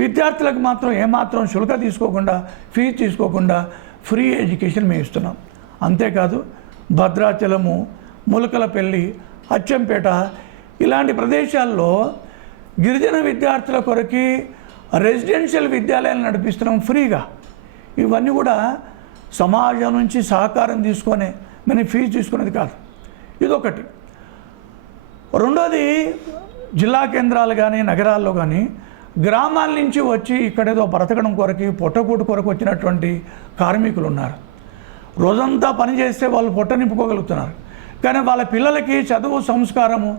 విద్యార్థులకు మాత్రం ఏమాత్రం శుల్క తీసుకోకుండా, ఫీజు తీసుకోకుండా ఫ్రీ ఎడ్యుకేషన్ మేము ఇస్తున్నాం. అంతేకాదు భద్రాచలము, ములకలపల్లి, అచ్చంపేట ఇలాంటి ప్రదేశాల్లో గిరిజన విద్యార్థుల కొరకి రెసిడెన్షియల్ విద్యాలయాలు నడిపిస్తున్నాం ఫ్రీగా. ఇవన్నీ కూడా సమాజం నుంచి సహకారం తీసుకొని మేము ఫీజు తీసుకునేది కాదు. ఇదొకటి. రెండోది, జిల్లా కేంద్రాలు కానీ నగరాల్లో కానీ గ్రామాల నుంచి వచ్చి ఇక్కడేదో బ్రతకడం కొరకి పొట్టకూటు కొరకు వచ్చినటువంటి కార్మికులు ఉన్నారు. రోజంతా పని చేస్తే వాళ్ళు పొట్ట నింపుకోగలుగుతున్నారు. కానీ వాళ్ళ పిల్లలకి చదువు, సంస్కారము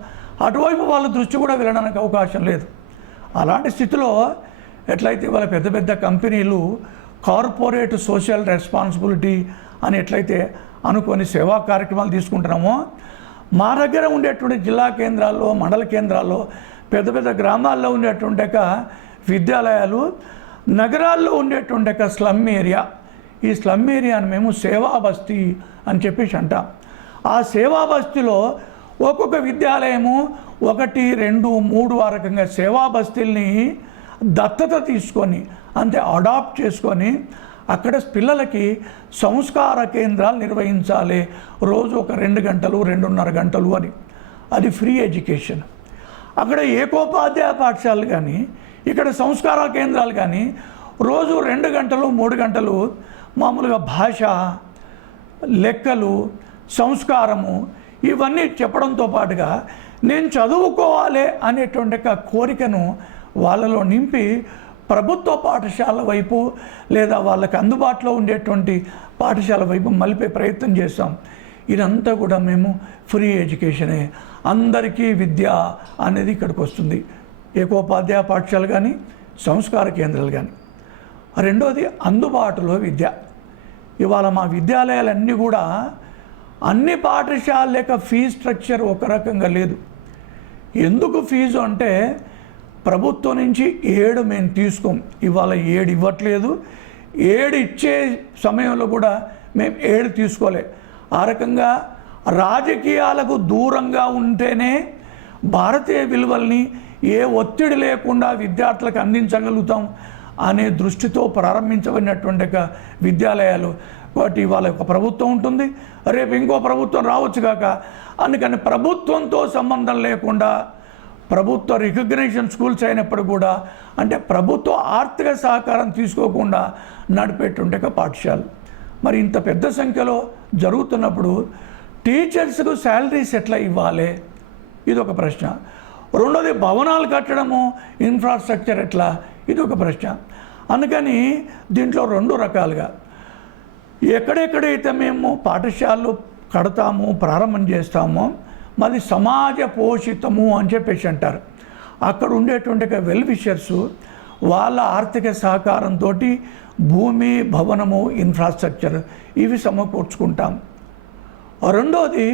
అటువైపు వాళ్ళ దృష్టి కూడా వెళ్ళడానికి అవకాశం లేదు. అలాంటి స్థితిలో ఎట్లయితే వాళ్ళ పెద్ద పెద్ద కంపెనీలు కార్పొరేట్ సోషల్ రెస్పాన్సిబిలిటీ అని ఎట్లయితే అనుకొని సేవా కార్యక్రమాలు తీసుకుంటున్నామో మా దగ్గర ఉండేటువంటి జిల్లా కేంద్రాల్లో, మండల కేంద్రాల్లో, పెద్ద పెద్ద గ్రామాల్లో ఉండేటువంటి విద్యాలయాలు, నగరాల్లో ఉండేటువంటి స్లమ్ ఏరియా ఈ స్లమ్ ఏరియాను మేము సేవా బస్తీ అని చెప్పేసి అంటాం. ఆ సేవా బస్తీలో ఒక్కొక్క విద్యాలయము 1, 2, 3 ఆ రకంగా సేవా బస్తీల్ని దత్తత తీసుకొని అంతే అడాప్ట్ చేసుకొని అక్కడ పిల్లలకి సంస్కార కేంద్రాలు నిర్వహించాలి. రోజు ఒక 2 గంటలు 2.5 గంటలు అని. అది ఫ్రీ ఎడ్యుకేషన్. అక్కడ ఏకోపాధ్యాయ పాఠశాలలు కానీ ఇక్కడ సంస్కార కేంద్రాలు కానీ రోజు 2 గంటలు 3 గంటలు మామూలుగా భాష, లెక్కలు, సంస్కారము ఇవన్నీ చెప్పడంతో పాటుగా నేను చదువుకోవాలి అనేటువంటి కోరికను వాళ్ళలో నింపి ప్రభుత్వ పాఠశాల వైపు లేదా వాళ్ళకి అందుబాటులో ఉండేటువంటి పాఠశాల వైపు మలిపే ప్రయత్నం చేస్తాం. ఇదంతా కూడా మేము ఫ్రీ ఎడ్యుకేషనే. అందరికీ విద్య అనేది ఇక్కడికి వస్తుంది. ఏకోపాధ్యాయ పాఠశాల కానీ సంస్కార కేంద్రాలు కానీ. రెండోది అందుబాటులో విద్య. ఇవాళ మా విద్యాలయాలన్నీ కూడా అన్ని పాఠశాల లేక ఫీజు స్ట్రక్చర్ ఒక రకంగా లేదు. ఎందుకు ఫీజు అంటే ప్రభుత్వం నుంచి 7 మేము తీసుకోం. ఇవాళ 7 ఇవ్వట్లేదు. 7 ఇచ్చే సమయంలో కూడా మేము 7 తీసుకోలే. ఆ రకంగా రాజకీయాలకు దూరంగా ఉంటేనే భారతీయ విలువల్ని ఏ ఒత్తిడి లేకుండా విద్యార్థులకు అందించగలుగుతాం అనే దృష్టితో ప్రారంభించబడినటువంటి విద్యాలయాలు. కాబట్టి ఇవాళ ఒక ప్రభుత్వం ఉంటుంది, రేపు ఇంకో ప్రభుత్వం రావచ్చు కాక. అందుకని ప్రభుత్వంతో సంబంధం లేకుండా ప్రభుత్వ రికగ్నిషన్ స్కూల్స్ అయినప్పుడు కూడా అంటే ప్రభుత్వ ఆర్థిక సహకారం తీసుకోకుండా నడిపేటువంటి పాఠశాలలు. మరి ఇంత పెద్ద సంఖ్యలో జరుగుతున్నప్పుడు టీచర్స్కు శాలరీస్ ఎట్లా ఇవ్వాలి? ఇది ఒక ప్రశ్న. రెండోది భవనాలు కట్టడము, ఇన్ఫ్రాస్ట్రక్చర్ ఎట్లా? ఇది ఒక ప్రశ్న. అందుకని దీంట్లో 2 రకాలుగా ఎక్కడెక్కడైతే మేము పాఠశాలలు కడతాము, ప్రారంభం చేస్తామో మాది సమాజ పోషితము అని చెప్పేసి అంటారు. అక్కడ ఉండేటువంటి వెల్ విషర్స్ వాళ్ళ ఆర్థిక సహకారంతో భూమి, భవనము, ఇన్ఫ్రాస్ట్రక్చర్ ఇవి సమకూర్చుకుంటాం. రెండోది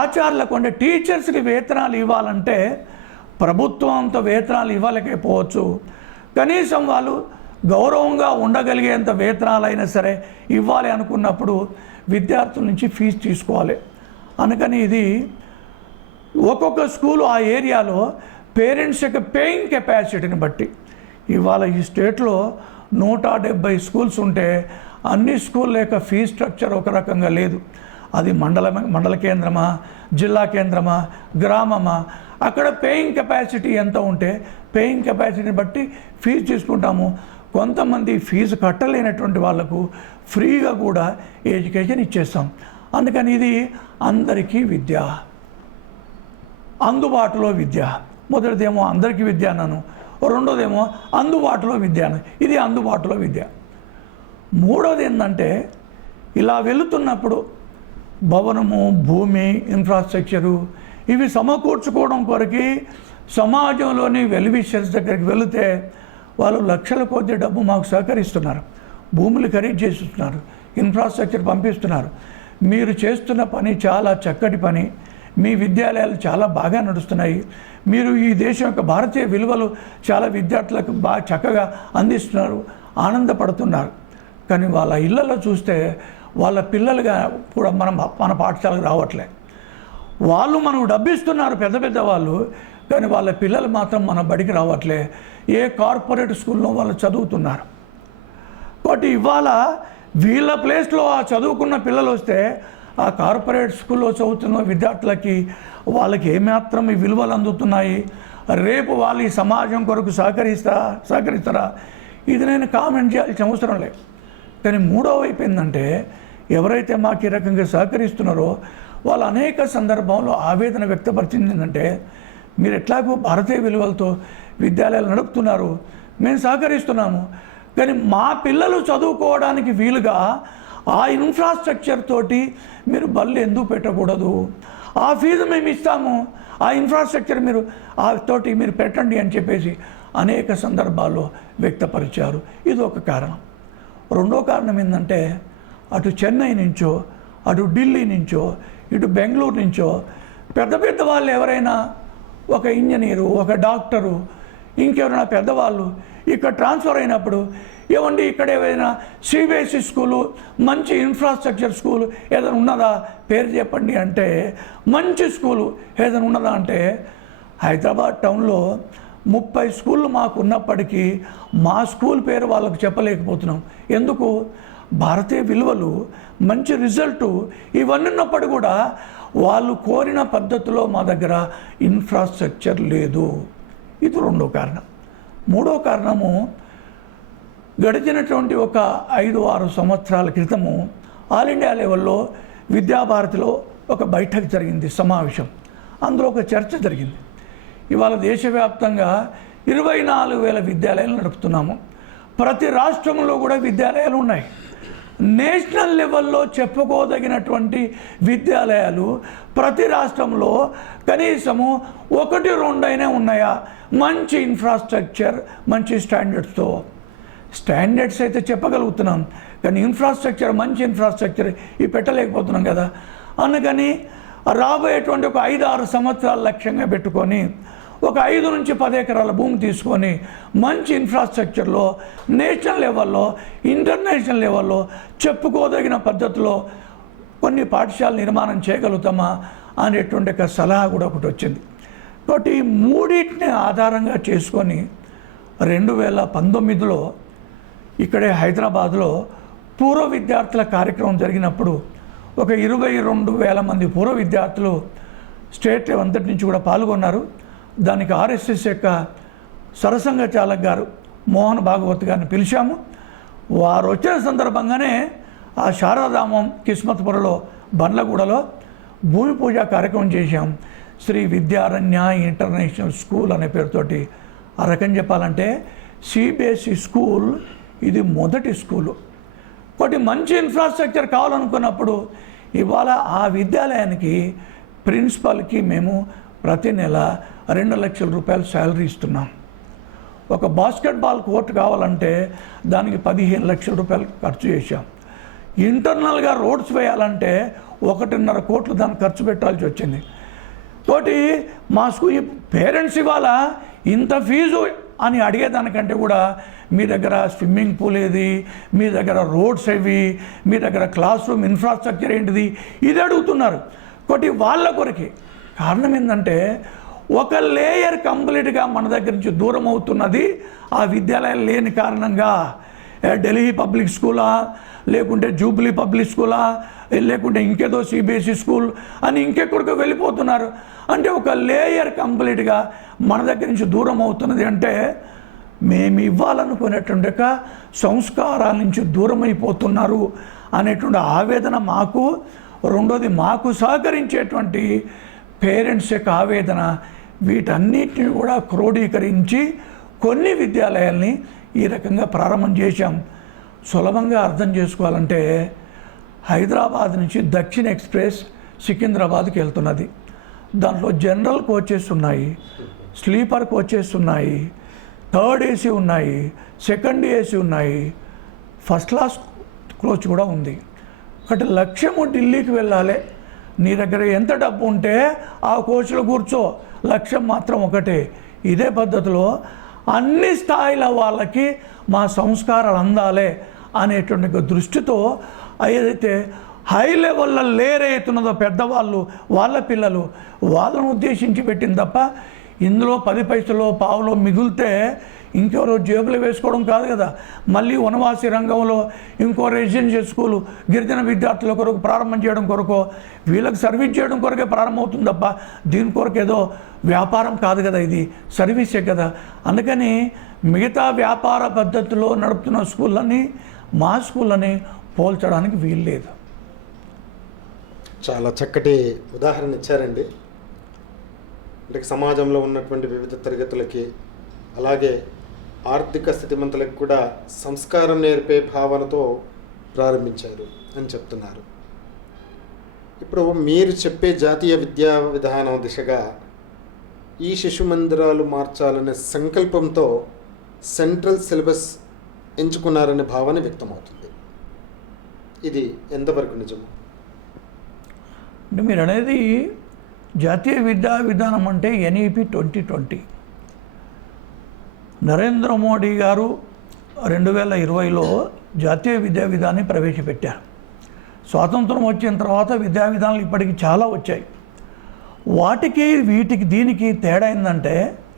ఆచార్యులకు అంటే టీచర్స్కి వేతనాలు ఇవ్వాలంటే ప్రభుత్వంతో వేతనాలు ఇవ్వలేకపోవచ్చు. కనీసం వాళ్ళు గౌరవంగా ఉండగలిగేంత వేతనాలైనా సరే ఇవ్వాలి అనుకున్నప్పుడు విద్యార్థుల నుంచి ఫీజు తీసుకోవాలి. అందుకని ఇది ఒక్కొక్క స్కూలు ఆ ఏరియాలో పేరెంట్స్ యొక్క పేయింగ్ కెపాసిటీని బట్టి ఇవాళ ఈ స్టేట్లో 170 స్కూల్స్ ఉంటే అన్ని స్కూళ్ళ యొక్క ఫీజు స్ట్రక్చర్ ఒక రకంగా లేదు. అది మండల కేంద్రమా, జిల్లా కేంద్రమా, గ్రామమా, అక్కడ పేయింగ్ కెపాసిటీ ఎంత ఉంటే పేయింగ్ కెపాసిటీని బట్టి ఫీజు తీసుకుంటాము. కొంతమంది ఫీజు కట్టలేనటువంటి వాళ్లకు ఫ్రీగా కూడా ఎడ్యుకేషన్ ఇచ్చేస్తాం. అందుకని ఇది అందరికీ విద్య, అందుబాటులో విద్య. మొదటిదేమో అందరికీ విద్య అన్నాను, రెండోదేమో అందుబాటులో విద్య అన్నాను. ఇది అందుబాటులో విద్య. మూడోది ఏంటంటే ఇలా వెళుతున్నప్పుడు భవనము, భూమి, ఇన్ఫ్రాస్ట్రక్చరు ఇవి సమకూర్చుకోవడం కొరకు సమాజంలోని వెల్ విషర్స్ దగ్గరికి వెళితే వాళ్ళు లక్షల కొద్ది డబ్బు మాకు సహకరిస్తున్నారు, భూములు ఖరీదు చేస్తున్నారు, ఇన్ఫ్రాస్ట్రక్చర్ పంపిస్తున్నారు. మీరు చేస్తున్న పని చాలా చక్కటి పని, మీ విద్యాలయాలు చాలా బాగా నడుస్తున్నాయి, మీరు ఈ దేశం యొక్క భారతీయ విలువలు చాలా విద్యార్థులకు బాగా చక్కగా అందిస్తున్నారు, ఆనందపడుతున్నారు. కానీ వాళ్ళ ఇళ్లలో చూస్తే వాళ్ళ పిల్లలుగా కూడా మన పాఠశాలకు రావట్లే. వాళ్ళు మనకు డబ్బిస్తున్నారు పెద్ద పెద్ద వాళ్ళు, కానీ వాళ్ళ పిల్లలు మాత్రం మన బడికి రావట్లే. ఏ కార్పొరేట్ స్కూల్లో వాళ్ళు చదువుతున్నారు. కాబట్టి ఇవాళ వీళ్ళ ప్లేస్లో ఆ చదువుకున్న పిల్లలు వస్తే ఆ కార్పొరేట్ స్కూల్లో చదువుతున్న విద్యార్థులకి వాళ్ళకి ఏమాత్రం ఈ విలువలు అందుతున్నాయి, రేపు వాళ్ళు ఈ సమాజం కొరకు సహకరిస్తారా? ఇది నేను కామెంట్ చేయాల్సిన అవసరం లేదు. కానీ మూడో వైపు ఏంటంటే ఎవరైతే మాకు ఈ రకంగా సహకరిస్తున్నారో వాళ్ళు అనేక సందర్భంలో ఆవేదన వ్యక్తపరిచింది ఏంటంటే మీరు ఎట్లాగో భారతీయ విలువలతో విద్యాలయాలు నడుపుతున్నారు, మేము సహకరిస్తున్నాము, కానీ మా పిల్లలు చదువుకోవడానికి వీలుగా ఆ ఇన్ఫ్రాస్ట్రక్చర్ తోటి మీరు బళ్ళు ఎందుకు పెట్టకూడదు? ఆ ఫీజు మేము ఇస్తాము, ఆ ఇన్ఫ్రాస్ట్రక్చర్ తోటి మీరు పెట్టండి అని చెప్పేసి అనేక సందర్భాల్లో వ్యక్తపరిచారు. ఇది ఒక కారణం. రెండో కారణం ఏంటంటే అటు చెన్నై నుంచో, అటు ఢిల్లీ నుంచో, ఇటు బెంగళూరు నుంచో పెద్ద పెద్ద వాళ్ళు ఎవరైనా ఒక ఇంజనీరు, ఒక డాక్టరు, ఇంకెవరైనా పెద్దవాళ్ళు ఇక్కడ ట్రాన్స్ఫర్ అయినప్పుడు ఏమండి ఇక్కడ ఏదైనా సిబిఎస్ఈ స్కూలు మంచి ఇన్ఫ్రాస్ట్రక్చర్ స్కూల్ ఏదైనా ఉన్నదా పేరు చెప్పండి అంటే, మంచి స్కూలు ఏదైనా ఉన్నదా అంటే, హైదరాబాద్ టౌన్లో 30 స్కూళ్ళు మాకు ఉన్నప్పటికీ మా స్కూల్ పేరు వాళ్ళకు చెప్పలేకపోతున్నాం. ఎందుకు? భారతీయ విలువలు, మంచి రిజల్టు ఇవన్నీ ఉన్నప్పుడు కూడా వాళ్ళు కోరిన పద్ధతిలో మా దగ్గర ఇన్ఫ్రాస్ట్రక్చర్ లేదు. ఇది రెండో కారణం. మూడో కారణము, గడిచినటువంటి ఒక 5-6 సంవత్సరాల క్రితము ఆల్ ఇండియా లెవెల్లో విద్యాభారతిలో ఒక బైఠక్ జరిగింది, సమావేశం. అందులో ఒక చర్చ జరిగింది. ఇవాళ దేశవ్యాప్తంగా 24,000 విద్యాలయాలు నడుపుతున్నాము. ప్రతి రాష్ట్రంలో కూడా విద్యాలయాలు ఉన్నాయి. నేషనల్ లెవెల్లో చెప్పుకోదగినటువంటి విద్యాలయాలు ప్రతి రాష్ట్రంలో కనీసము 1-2 ఉన్నాయా? మంచి ఇన్ఫ్రాస్ట్రక్చర్, మంచి స్టాండర్డ్స్తో. స్టాండర్డ్స్ అయితే చెప్పగలుగుతున్నాం, కానీ ఇన్ఫ్రాస్ట్రక్చర్, మంచి ఇన్ఫ్రాస్ట్రక్చర్ ఇవి పెట్టలేకపోతున్నాం కదా. అందుకని రాబోయేటువంటి ఒక 5-6 సంవత్సరాల లక్ష్యంగా పెట్టుకొని ఒక 5 నుంచి 10 ఎకరాల భూమి తీసుకొని మంచి ఇన్ఫ్రాస్ట్రక్చర్లో నేషనల్ లెవెల్లో, ఇంటర్నేషనల్ లెవెల్లో చెప్పుకోదగిన పద్ధతిలో కొన్ని పాఠశాల నిర్మాణం చేయగలుగుతామా అనేటువంటి ఒక సలహా కూడా ఒకటి వచ్చింది. కాబట్టి ఈ మూడింటిని ఆధారంగా చేసుకొని 2019లో ఇక్కడే హైదరాబాద్లో పూర్వ విద్యార్థుల కార్యక్రమం జరిగినప్పుడు ఒక 22,000 మంది పూర్వ విద్యార్థులు స్టేట్ అంతటి నుంచి కూడా పాల్గొన్నారు. దానికి ఆర్ఎస్ఎస్ యొక్క సరసంఘ చాలక్ గారు మోహన్ భాగవత్ గారిని పిలిచాము. వారు వచ్చిన సందర్భంగానే ఆ శారదాధామం కిస్మత్పురలో బండ్లగూడలో భూమి పూజ కార్యక్రమం చేశాం. శ్రీ విద్యారణ్య ఇంటర్నేషనల్ స్కూల్ అనే పేరుతోటి. ఆ రకం చెప్పాలంటే సిబిఎస్ఈ స్కూల్ ఇది మొదటి స్కూలు. ఒకటి మంచి ఇన్ఫ్రాస్ట్రక్చర్ కావాలనుకున్నప్పుడు ఇవాళ ఆ విద్యాలయానికి ప్రిన్సిపల్కి మేము ప్రతి నెల 2 లక్షల రూపాయలు శాలరీ ఇస్తున్నాం. ఒక బాస్కెట్బాల్ కోర్టు కావాలంటే దానికి 15 లక్షల రూపాయలు ఖర్చు చేశాం. ఇంటర్నల్గా రోడ్స్ వేయాలంటే 1.5 కోట్లు దానికి ఖర్చు పెట్టాల్సి వచ్చింది. తోటి మా స్కూల్ పేరెంట్స్ ఇవాళ ఇంత ఫీజు అని అడిగేదానికంటే కూడా మీ దగ్గర స్విమ్మింగ్ పూల్ ఏది, మీ దగ్గర రోడ్స్ ఏవి, మీ దగ్గర క్లాస్ రూమ్ ఇన్ఫ్రాస్ట్రక్చర్ ఏంటిది, ఇది అడుగుతున్నారు. ఒకటి వాళ్ళ కొరకే. కారణం ఏంటంటే ఒక లేయర్ కంప్లీట్గా మన దగ్గర నుంచి దూరం అవుతున్నది ఆ విద్యాలయాలు లేని కారణంగా. ఢిల్లీ పబ్లిక్ స్కూలా, లేకుంటే జూబ్లీ పబ్లిక్ స్కూలా, లేకుంటే ఇంకేదో సిబిఎస్ఈ స్కూల్ అని ఇంకెక్కడికో వెళ్ళిపోతున్నారు. అంటే ఒక లేయర్ కంప్లీట్గా మన దగ్గర నుంచి దూరం అవుతున్నది. అంటే మేము ఇవ్వాలనుకునేటువంటి సంస్కారాల నుంచి దూరం అయిపోతున్నారు అనేటువంటి ఆవేదన మాకు. రెండోది, మాకు సహకరించేటువంటి పేరెంట్స్ యొక్క ఆవేదన. వీటన్నిటిని కూడా క్రోడీకరించి కొన్ని విద్యాలయాల్ని ఈ రకంగా ప్రారంభం చేశాం. సులభంగా అర్థం చేసుకోవాలంటే హైదరాబాద్ నుంచి దక్షిణ ఎక్స్ప్రెస్ సికింద్రాబాద్కి వెళ్తున్నది. దాంట్లో జనరల్ కోచెస్ ఉన్నాయి, స్లీపర్ కోచెస్ ఉన్నాయి, థర్డ్ ఏసీ ఉన్నాయి, సెకండ్ ఏసీ ఉన్నాయి, ఫస్ట్ క్లాస్ కోచ్ కూడా ఉంది. ఒకటి లక్ష్యము ఢిల్లీకి వెళ్ళాలి. నీ దగ్గర ఎంత డబ్బు ఉంటే ఆ కోచ్లో కూర్చో, లక్ష్యం మాత్రం ఒకటే. ఇదే పద్ధతిలో అన్ని స్థాయిల వాళ్ళకి మా సంస్కారాలు అందాలే అనేటువంటి దృష్టితో ఏదైతే హై లెవెల్లో లేయర్ అవుతున్నదో పెద్దవాళ్ళు, వాళ్ళ పిల్లలు, వాళ్ళను ఉద్దేశించి పెట్టింది తప్ప ఇందులో 10 పైసలో పావులో మిగిలితే ఇంకెవరో జేబులు వేసుకోవడం కాదు కదా. మళ్ళీ వనవాసి రంగంలో ఇంకో రెసిడెన్షియల్ స్కూలు గిరిజన విద్యార్థుల కొరకు ప్రారంభం చేయడం కొరకు, వీళ్ళకి సర్వీస్ చేయడం కొరకే ప్రారంభమవుతుంది తప్ప దీని కొరకు ఏదో వ్యాపారం కాదు కదా, ఇది సర్వీసే కదా. అందుకని మిగతా వ్యాపార పద్ధతిలో నడుపుతున్న స్కూళ్ళని మా స్కూళ్ళని పోల్చడానికి వీల్లేదు. చాలా చక్కటి ఉదాహరణ ఇచ్చారండి. అంటే సమాజంలో ఉన్నటువంటి వివిధ తరగతులకి, అలాగే ఆర్థిక స్థితిమంతులకు కూడా సంస్కారం నేర్పే భావనతో ప్రారంభించారు అని చెప్తున్నారు. ఇప్పుడు మీరు చెప్పే జాతీయ విద్యా విధానం దిశగా ఈ శిశు మందిరాలు మార్చాలనే సంకల్పంతో సెంట్రల్ సిలబస్ ఎంచుకున్నారనే భావన వ్యక్తమవుతుంది. ఇది ఎంతవరకు నిజం? అంటే మీరు అనేది జాతీయ విద్యా విధానం అంటే NEP 2020 నరేంద్ర మోడీ గారు 2020లో జాతీయ విద్యా విధానాన్ని ప్రవేశపెట్టారు. స్వాతంత్రం వచ్చిన తర్వాత విద్యా విధానాలు ఇప్పటికి చాలా వచ్చాయి. వాటికి వీటికి దీనికి తేడా ఏంటంటే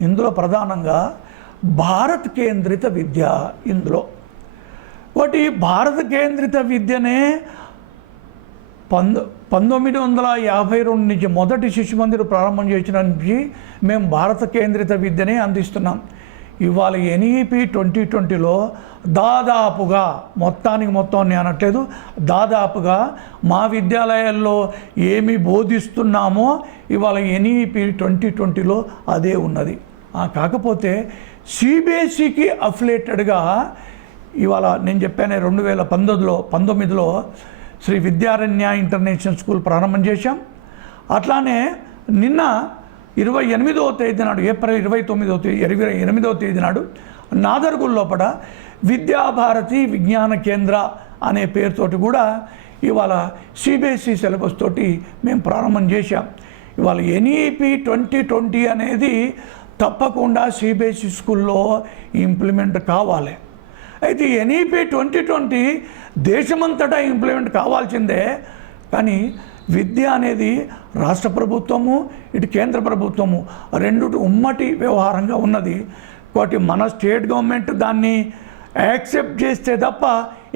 ఇందులో ప్రధానంగా భారత్ కేంద్రిత విద్య. ఇందులో ఒకటి భారత కేంద్రిత విద్యనే 1952 నుంచి మొదటి శిశు మందిర్ ప్రారంభం చేసిన నుంచి మేము భారత కేంద్రిత విద్యనే అందిస్తున్నాం. ఇవాళ NEP 2020లో దాదాపుగా మొత్తం నేను అనట్లేదు, దాదాపుగా మా విద్యాలయాల్లో ఏమి బోధిస్తున్నామో ఇవాళ NEP 2020లో అదే ఉన్నది. కాకపోతే CBSEకి అఫిలేటెడ్గా ఇవాళ నేను చెప్పాను 2019లో శ్రీ విద్యారణ్య ఇంటర్నేషనల్ స్కూల్ ప్రారంభం చేశాం. అట్లానే నిన్న 28వ తేదీ నాడు, ఏప్రిల్ 28వ తేదీ నాడు నాదర్గుల్ లోపల విద్యాభారతి విజ్ఞాన కేంద్ర అనే పేరుతోటి కూడా ఇవాళ CBSE సిలబస్ తోటి మేము ప్రారంభం చేశాం. ఇవాళ NEP 2020 అనేది తప్పకుండా CBSE స్కూల్లో ఇంప్లిమెంట్ కావాలి. అయితే NEP 2020 దేశమంతటా ఇంప్లిమెంట్ కావాల్సిందే. కానీ విద్య అనేది రాష్ట్ర ప్రభుత్వము ఇటు కేంద్ర ప్రభుత్వము రెండు ఉమ్మటి వ్యవహారంగా ఉన్నది. కాబట్టి మన స్టేట్ గవర్నమెంట్ దాన్ని యాక్సెప్ట్ చేస్తే తప్ప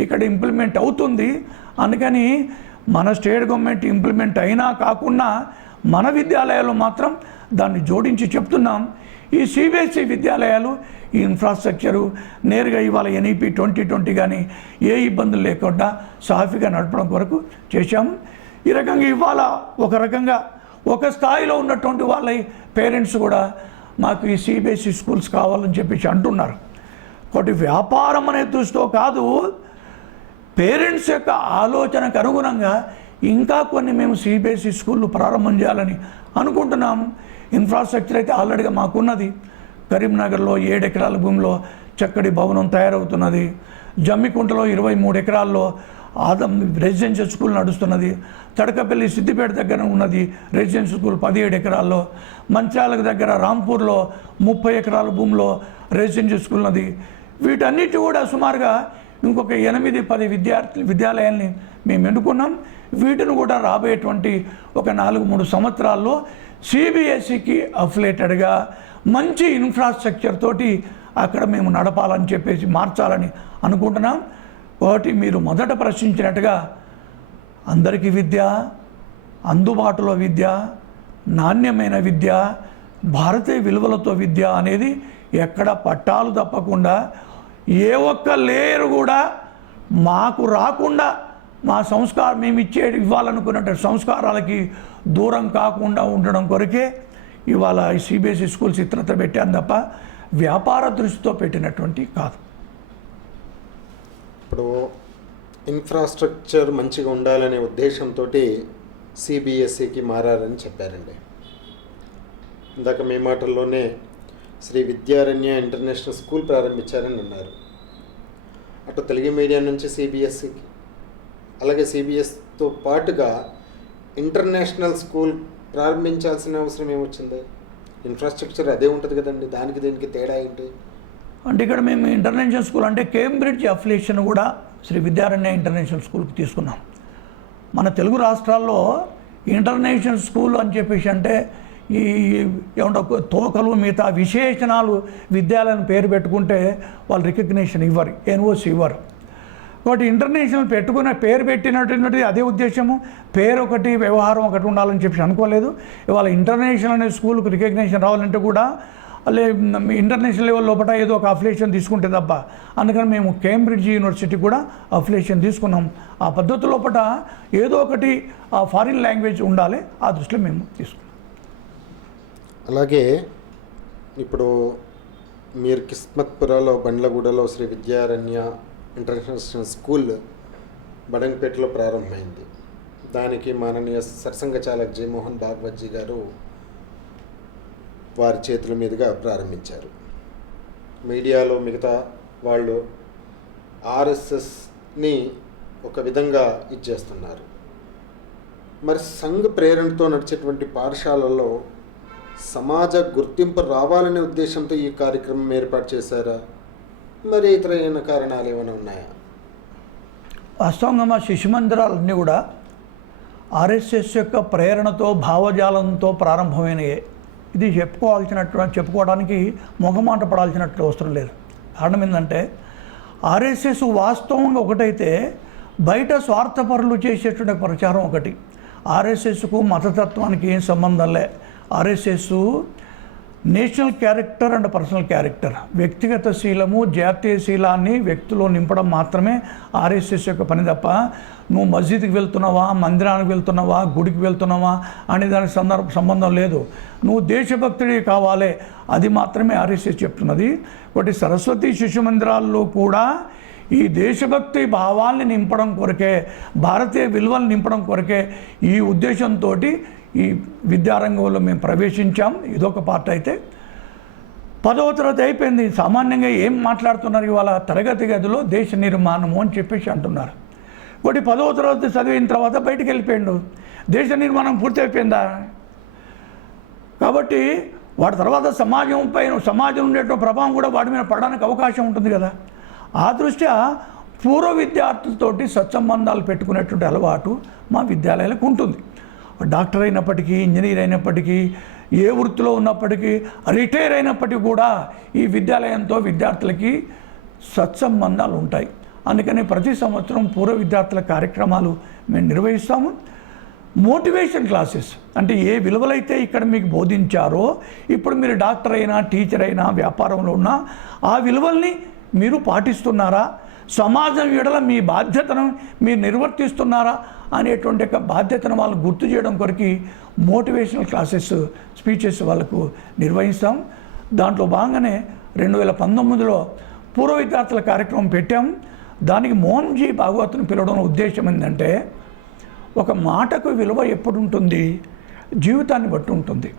ఇక్కడ ఇంప్లిమెంట్ అవుతుంది. అందుకని మన స్టేట్ గవర్నమెంట్ ఇంప్లిమెంట్ అయినా కాకుండా మన విద్యాలయాలు మాత్రం దాన్ని జోడించి చెప్తున్నాం. ఈ CBSE విద్యాలయాలు ఈ ఇన్ఫ్రాస్ట్రక్చరు నేరుగా ఇవాళ NEP 2020 కానీ ఏ ఇబ్బందులు లేకుండా సాఫీగా నడపడం కొరకు చేశాము. ఈ రకంగా ఇవాళ ఒక స్థాయిలో ఉన్నటువంటి వాళ్ళ పేరెంట్స్ కూడా మాకు ఈ CBSE స్కూల్స్ కావాలని చెప్పేసి అంటున్నారు. కాబట్టి వ్యాపారం అనే దృష్టితో కాదు, పేరెంట్స్ యొక్క ఆలోచనకు అనుగుణంగా ఇంకా కొన్ని మేము CBSE స్కూళ్ళు ప్రారంభం చేయాలని అనుకుంటున్నాం. ఇన్ఫ్రాస్ట్రక్చర్ అయితే ఆల్రెడీగా మాకున్నది. కరీంనగర్లో 7 ఎకరాల భూమిలో చక్కటి భవనం తయారవుతున్నది. జమ్మికుంటలో 23 ఎకరాల్లో రెసిడెన్షియల్ స్కూల్ నడుస్తున్నది. తడకపల్లి సిద్దిపేట దగ్గర ఉన్నది రెసిడెన్షియల్ స్కూల్ 17 ఎకరాల్లో. మంచిర్యాలకు దగ్గర రాంపూర్లో 30 ఎకరాల భూమిలో రెసిడెన్షియల్ స్కూల్ ఉన్నది. వీటన్నిటి కూడా సుమారుగా ఇంకొక 8-10 విద్యాలయాల్ని మేము ఎన్నుకున్నాం. వీటిని కూడా రాబోయేటువంటి ఒక 4-3 సంవత్సరాల్లో CBSEకి అఫిలేటెడ్గా మంచి ఇన్ఫ్రాస్ట్రక్చర్ తోటి అక్కడ మేము నడపాలని చెప్పేసి మార్చాలని అనుకుంటున్నాం. ఒకటి మీరు మొదట ప్రశ్నించినట్టుగా అందరికీ విద్య, అందుబాటులో విద్య, నాణ్యమైన విద్య, భారతీయ విలువలతో విద్య అనేది ఎక్కడ పట్టాలు తప్పకుండా ఏ ఒక్క లేయర్ కూడా మాకు రాకుండా మా సంస్కారం మేము ఇవ్వాలనుకున్నట్టు సంస్కారాలకి దూరం కాకుండా ఉండడం కొరకే ఇవాళ ఈ CBSE స్కూల్స్ ఇతరత పెట్టాను తప్ప వ్యాపార దృష్టితో పెట్టినటువంటి కాదు. ఇప్పుడు ఇన్ఫ్రాస్ట్రక్చర్ మంచిగా ఉండాలనే ఉద్దేశంతో CBSEకి మారారని చెప్పారండి. ఇందాక మీ మాటల్లోనే శ్రీ విద్యారణ్య ఇంటర్నేషనల్ స్కూల్ ప్రారంభించారని అన్నారు. అటు తెలుగు మీడియం నుంచి CBSEకి, అలాగే CBSEతో పాటుగా ఇంటర్నేషనల్ స్కూల్ ప్రారంభించాల్సిన అవసరం ఏమొచ్చింది? ఇన్ఫ్రాస్ట్రక్చర్ అదే ఉంటుంది కదండి, దానికి దీనికి తేడా ఏంటి? అంటే ఇక్కడ మేము ఇంటర్నేషనల్ స్కూల్ అంటే కేంబ్రిడ్జ్ అఫిలియేషన్ కూడా శ్రీ విద్యారణ్య ఇంటర్నేషనల్ స్కూల్కి తీసుకున్నాం. మన తెలుగు రాష్ట్రాల్లో ఇంటర్నేషనల్ స్కూల్ అని చెప్పేసి అంటే ఈ ఏమంటారు తోకలు మిగతా విశేషణాలు విద్యాలయం పేరు పెట్టుకుంటే వాళ్ళు రికగ్నిషన్ ఇవ్వరు, NOC ఇవ్వరు. కాబట్టి ఇంటర్నేషనల్ పేరు పెట్టినటువంటి అదే ఉద్దేశము, పేరు ఒకటి వ్యవహారం ఒకటి ఉండాలని చెప్పి అనుకోలేదు. ఇవాళ ఇంటర్నేషనల్ అనే స్కూల్కి రికగ్నిషన్ రావాలంటే కూడా ఇంటర్నేషనల్ లెవెల్ లోపల ఏదో ఒక అఫిలియేషన్ తీసుకుంటే తప్ప, అందుకని మేము కేంబ్రిడ్జ్ యూనివర్సిటీ కూడా అఫిలియేషన్ తీసుకున్నాం. ఆ పద్ధతి లోపల ఏదో ఒకటి ఆ ఫారిన్ లాంగ్వేజ్ ఉండాలి, ఆ దృష్టిలో మేము తీసుకున్నాం. అలాగే ఇప్పుడు మీరు కిస్మత్పురాలో బండ్లగూడలో శ్రీ విద్యారణ్య ఇంటర్నేషనల్ స్కూల్ బడంగపేటలో ప్రారంభమైంది. దానికి మాననీయ సర్సంఘ చాలక్ జయమోహన్ భాగవత్జీ గారు వారి చేతుల మీదుగా ప్రారంభించారు. మీడియాలో మిగతా వాళ్ళు RSSని ఒక విధంగా ఇచ్చేస్తున్నారు. మరి సంఘ ప్రేరణతో నడిచేటువంటి పాఠశాలల్లో సమాజ గుర్తింపు రావాలనే ఉద్దేశంతో ఈ కార్యక్రమం ఏర్పాటు చేశారా? మరి ఇతరైన కారణాలు ఏమైనా ఉన్నాయా? వాస్తవంగా మా శిశు మందిరాలన్నీ కూడా ఆర్ఎస్ఎస్ యొక్క ప్రేరణతో భావజాలంతో ప్రారంభమైనయే. ఇది చెప్పుకోవడానికి మొహమాట పడాల్సినట్లు అవసరం లేదు. కారణం ఏంటంటే ఆర్ఎస్ఎస్ వాస్తవంగా ఒకటైతే బయట స్వార్థపరులు చేసేటువంటి ప్రచారం ఒకటి. ఆర్ఎస్ఎస్కు మతతత్వానికి ఏం సంబంధం లే. RSS national character and personal character, వ్యక్తిగత శీలము జాతీయ శీలాన్ని వ్యక్తిలో నింపడం మాత్రమే ఆర్ఎస్ఎస్ యొక్క పని తప్ప నువ్వు మస్జిద్కి వెళ్తున్నావా, మందిరానికి వెళ్తున్నావా, గుడికి వెళ్తున్నావా అనే దానికి సంబంధం లేదు. నువ్వు దేశభక్తుడి కావాలి, అది మాత్రమే ఆర్ఎస్ఎస్ చెప్తున్నది. ఒకటి సరస్వతి శిశు మందిరాల్లో కూడా ఈ దేశభక్తి భావాల్ని నింపడం కొరకే, భారతీయ విలువలు నింపడం కొరకే ఈ ఉద్దేశంతో ఈ విద్యారంగంలో మేము ప్రవేశించాం. ఇదొక పార్ట్. అయితే 10వ తరగతి అయిపోయింది. సామాన్యంగా ఏం మాట్లాడుతున్నారు ఇవాళ, తరగతి గదిలో దేశ నిర్మాణము అని చెప్పేసి అంటున్నారు. ఒకటి 10వ తరగతి చదివిన తర్వాత బయటికి వెళ్ళిపోయాడు, దేశ నిర్మాణం పూర్తి అయిపోయిందా? కాబట్టి వాడి తర్వాత సమాజం ఉండేటువంటి ప్రభావం కూడా వాడి మీద పడడానికి అవకాశం ఉంటుంది కదా. ఆ దృష్ట్యా పూర్వ విద్యార్థులతోటి సత్సంబంధాలు పెట్టుకునేటువంటి అలవాటు మా విద్యాలయాలకు ఉంటుంది. డాక్టర్ అయినప్పటికీ, ఇంజనీర్ అయినప్పటికీ, ఏ వృత్తిలో ఉన్నప్పటికీ, రిటైర్ అయినప్పటికీ కూడా ఈ విద్యాలయంతో విద్యార్థులకి సత్సంబంధాలు ఉంటాయి. అందుకని ప్రతి సంవత్సరం పూర్వ విద్యార్థుల కార్యక్రమాలు మేము నిర్వహిస్తాము. మోటివేషన్ క్లాసెస్ అంటే ఏ విలువలైతే ఇక్కడ మీకు బోధించారో, ఇప్పుడు మీరు డాక్టర్ అయినా, టీచర్ అయినా, వ్యాపారంలో ఉన్నా ఆ విలువల్ని మీరు పాటిస్తున్నారా, సమాజం ఎడల మీ బాధ్యతను మీరు నిర్వర్తిస్తున్నారా అనేటువంటి ఒక బాధ్యతను వాళ్ళు గుర్తు చేయడం కొరకు మోటివేషనల్ క్లాసెస్, స్పీచెస్ వాళ్ళకు నిర్వహిస్తాం. దాంట్లో భాగంగానే 2019లో పూర్వ విద్యార్థుల కార్యక్రమం పెట్టాం. దానికి మోహన్జీ భాగవత్ను పిలవడం ఉద్దేశం ఏంటంటే, ఒక మాటకు విలువ ఎప్పుడు ఉంటుంది, జీవితాన్ని బట్టి ఉంటుంది.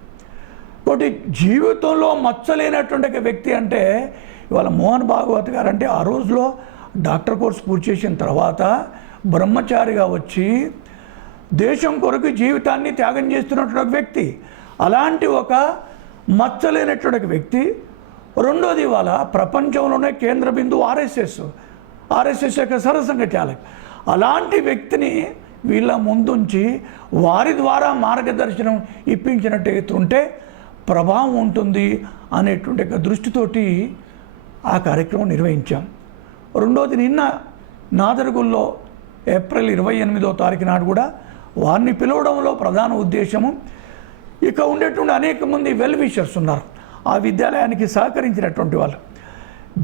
ఒకటి జీవితంలో మచ్చలేనటువంటి ఒక వ్యక్తి అంటే ఇవాళ మోహన్ భాగవత్ గారు అంటే ఆ రోజులో డాక్టర్ కోర్స్ పూర్తి చేసిన తర్వాత బ్రహ్మచారిగా వచ్చి దేశం కొరకు జీవితాన్ని త్యాగం చేస్తున్నటువంటి వ్యక్తి. అలాంటి ఒక మచ్చలేనటువంటి వ్యక్తి. రెండోది ఇవాళ ప్రపంచంలోనే కేంద్ర బిందువు ఆర్ఎస్ఎస్ యొక్క సరసంగ చాలక్. అలాంటి వ్యక్తిని వీళ్ళ ముందుంచి వారి ద్వారా మార్గదర్శనం ఇప్పించినట్టుంటే ప్రభావం ఉంటుంది అనేటువంటి ఒక దృష్టితోటి ఆ కార్యక్రమం నిర్వహించాం. రెండోది నిన్న నాదర్గుల్లో ఏప్రిల్ 28వ తారీఖు నాడు కూడా వారిని పిలవడంలో ప్రధాన ఉద్దేశము, ఇక ఉండేటువంటి అనేక మంది వెల్ విషర్స్ ఉన్నారు ఆ విద్యాలయానికి సహకరించినటువంటి వాళ్ళు.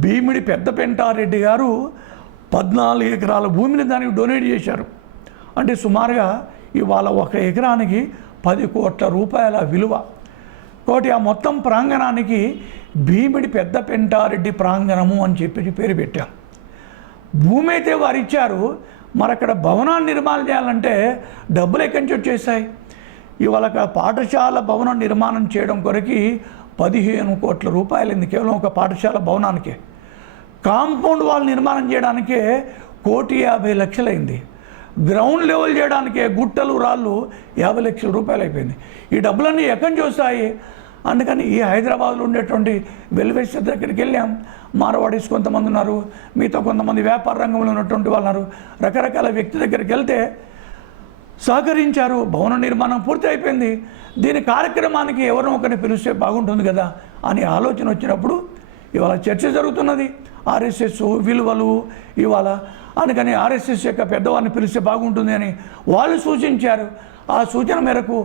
భీమిడి పెద్ద పెంటారెడ్డి గారు 14 ఎకరాల భూమిని దానికి డొనేట్ చేశారు. అంటే సుమారుగా ఇవాళ 1 ఎకరానికి 10 కోట్ల రూపాయల విలువ. కాబట్టి ఆ మొత్తం ప్రాంగణానికి భీమిడి పెద్ద పెంటారెడ్డి ప్రాంగణము అని చెప్పి పేరు పెట్టారు. భూమి అయితే వారు ఇచ్చారు, మరి అక్కడ భవనాన్ని నిర్మాణం చేయాలంటే డబ్బులు ఎక్కడి నుంచి వచ్చేసాయి? ఇవాళ పాఠశాల భవనం నిర్మాణం చేయడం కొరకు 15 కోట్ల రూపాయలు కేవలం ఒక పాఠశాల భవనానికే. కాంపౌండ్ వాల్ నిర్మాణం చేయడానికే 1,50,00,000 అయింది. గ్రౌండ్ లెవెల్ చేయడానికే గుట్టలు రాళ్ళు 50 లక్షల రూపాయలు అయిపోయింది. ఈ డబ్బులన్నీ ఎక్కడి నుంచి వస్తాయి? అందుకని ఈ హైదరాబాద్లో ఉండేటువంటి వెల్వేస్టర్ దగ్గరికి వెళ్ళాం. మార్వాడీస్ కొంతమంది ఉన్నారు, మీతో కొంతమంది వ్యాపార రంగంలో ఉన్నటువంటి వాళ్ళు ఉన్నారు. రకరకాల వ్యక్తి దగ్గరికి వెళ్తే సహకరించారు. భవన నిర్మాణం పూర్తి అయిపోయింది. దీని కార్యక్రమానికి ఎవరినో ఒకరిని పిలిస్తే బాగుంటుంది కదా అని ఆలోచన వచ్చినప్పుడు ఇవాళ చర్చ జరుగుతున్నది. ఆర్ఎస్ఎస్ విలువలు ఇవాళ అందుకని ఆర్ఎస్ఎస్ యొక్క పెద్దవారిని పిలిస్తే బాగుంటుంది అని వాళ్ళు సూచించారు. ఆ సూచన మేరకు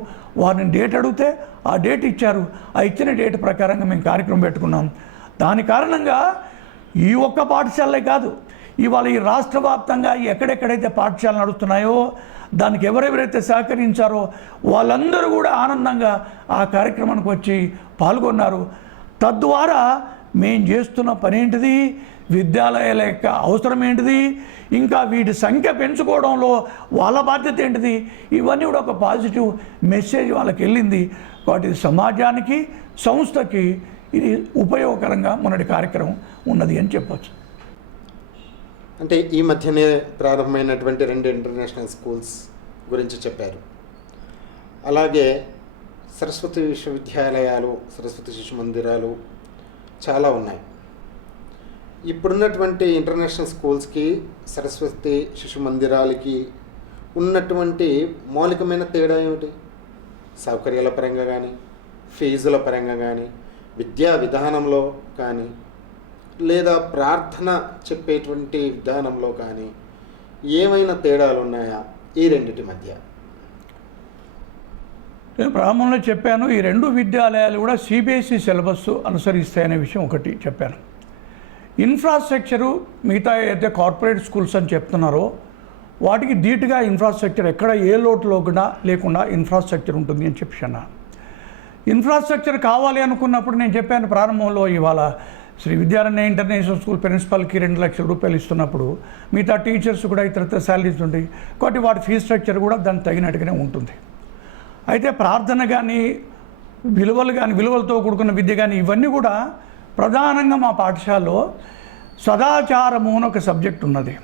వారిని డేట్ అడిగితే ఆ డేట్ ఇచ్చారు. ఆ ఇచ్చిన డేట్ ప్రకారంగా మేము కార్యక్రమం పెట్టుకున్నాం. దాని కారణంగా ఈ ఒక్క పాఠశాలే కాదు, ఇవాళ ఈ రాష్ట్ర వ్యాప్తంగా ఎక్కడెక్కడైతే పాఠశాలలు నడుస్తున్నాయో దానికి ఎవరెవరైతే సహకరించారో వాళ్ళందరూ కూడా ఆనందంగా ఆ కార్యక్రమానికి వచ్చి పాల్గొన్నారు. తద్వారా మేము చేస్తున్న పని ఏంటిది, విద్యాలయాల యొక్క అవసరం ఏంటిది, ఇంకా వీటి సంఖ్య పెంచుకోవడంలో వాళ్ళ బాధ్యత ఏంటిది, ఇవన్నీ కూడా ఒక పాజిటివ్ మెసేజ్ వాళ్ళకి వెళ్ళింది. కాబట్టి సమాజానికి, సంస్థకి ఇది ఉపయోగకరంగా మొన్నటి కార్యక్రమం ఉన్నది అని చెప్పచ్చు. అంటే ఈ మధ్యనే ప్రారంభమైనటువంటి 2 ఇంటర్నేషనల్ స్కూల్స్ గురించి చెప్పారు. అలాగే సరస్వతి విశ్వవిద్యాలయాలు, సరస్వతి శిశు మందిరాలు చాలా ఉన్నాయి. ఇప్పుడున్నటువంటి ఇంటర్నేషనల్ స్కూల్స్కి సరస్వతి శిశు మందిరాలకి ఉన్నటువంటి మౌలికమైన తేడా ఏమిటి? సౌకర్యాల పరంగా కానీ, ఫీజుల పరంగా కానీ, విద్యా విధానంలో కానీ, లేదా ప్రార్థన చెప్పేటువంటి విధానంలో కానీ ఏమైనా తేడాలు ఉన్నాయా ఈ రెండిటి మధ్య? నేను ప్రారంభంలో చెప్పాను, ఈ రెండు విద్యాలయాలు కూడా సిబిఎస్ఈ సిలబస్ అనుసరిస్తాయనే విషయం ఒకటి చెప్పాను. ఇన్ఫ్రాస్ట్రక్చరు మిగతా అయితే కార్పొరేట్ స్కూల్స్ అని చెప్తున్నారో వాటికి ధీటుగా ఇన్ఫ్రాస్ట్రక్చర్ ఎక్కడ ఏ లోటులో కూడా లేకుండా ఇన్ఫ్రాస్ట్రక్చర్ ఉంటుంది అని చెప్పాను. ఇన్ఫ్రాస్ట్రక్చర్ కావాలి అనుకున్నప్పుడు నేను చెప్పాను ప్రారంభంలో, ఇవాళ శ్రీ విద్యారణ్య ఇంటర్నేషనల్ స్కూల్ ప్రిన్సిపల్కి 2 లక్షల రూపాయలు ఇస్తున్నప్పుడు మిగతా టీచర్స్ కూడా ఇతరత్ర శాలరీస్ ఉంటాయి కాబట్టి వాటి ఫీజు స్ట్రక్చర్ కూడా దానికి తగినట్టుగానే ఉంటుంది. అయితే ప్రార్థన కానీ, విలువలు కానీ, విలువలతో కూడుకున్న విద్య కానీ ఇవన్నీ కూడా ప్రధానంగా మా పాఠశాలలో సదాచారము అని ఒక సబ్జెక్ట్ ఉన్నది.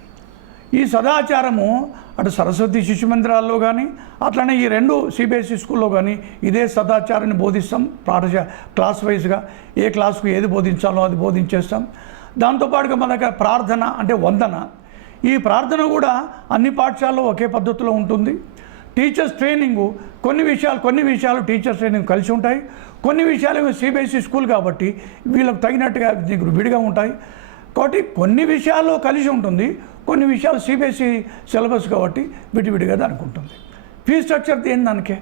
ఈ సదాచారము అటు సరస్వతి శిశు మందిరాల్లో కానీ అట్లనే ఈ 2 సిబిఎస్ఈ స్కూల్లో కానీ ఇదే సదాచారాన్ని బోధిస్తాం. క్లాస్ వైజ్గా ఏ క్లాస్కు ఏది బోధించాలో అది బోధించేస్తాం. దాంతోపాటుగా మన దగ్గర ప్రార్థన అంటే వందన, ఈ ప్రార్థన కూడా అన్ని పాఠశాలలో ఒకే పద్ధతిలో ఉంటుంది. టీచర్స్ ట్రైనింగు కొన్ని విషయాలు టీచర్స్ ట్రైనింగ్ కలిసి ఉంటాయి, కొన్ని విషయాలు సిబిఎస్ఈ స్కూల్ కాబట్టి వీళ్ళకు తగినట్టుగా విడిగా ఉంటాయి. కాబట్టి కొన్ని విషయాల్లో కలిసి ఉంటుంది, కొన్ని విషయాలు సిబిఎస్ఈ సిలబస్ కాబట్టి విడివిడిగా దానికి ఉంటుంది. ఫీజు స్ట్రక్చర్ దేని దానికే.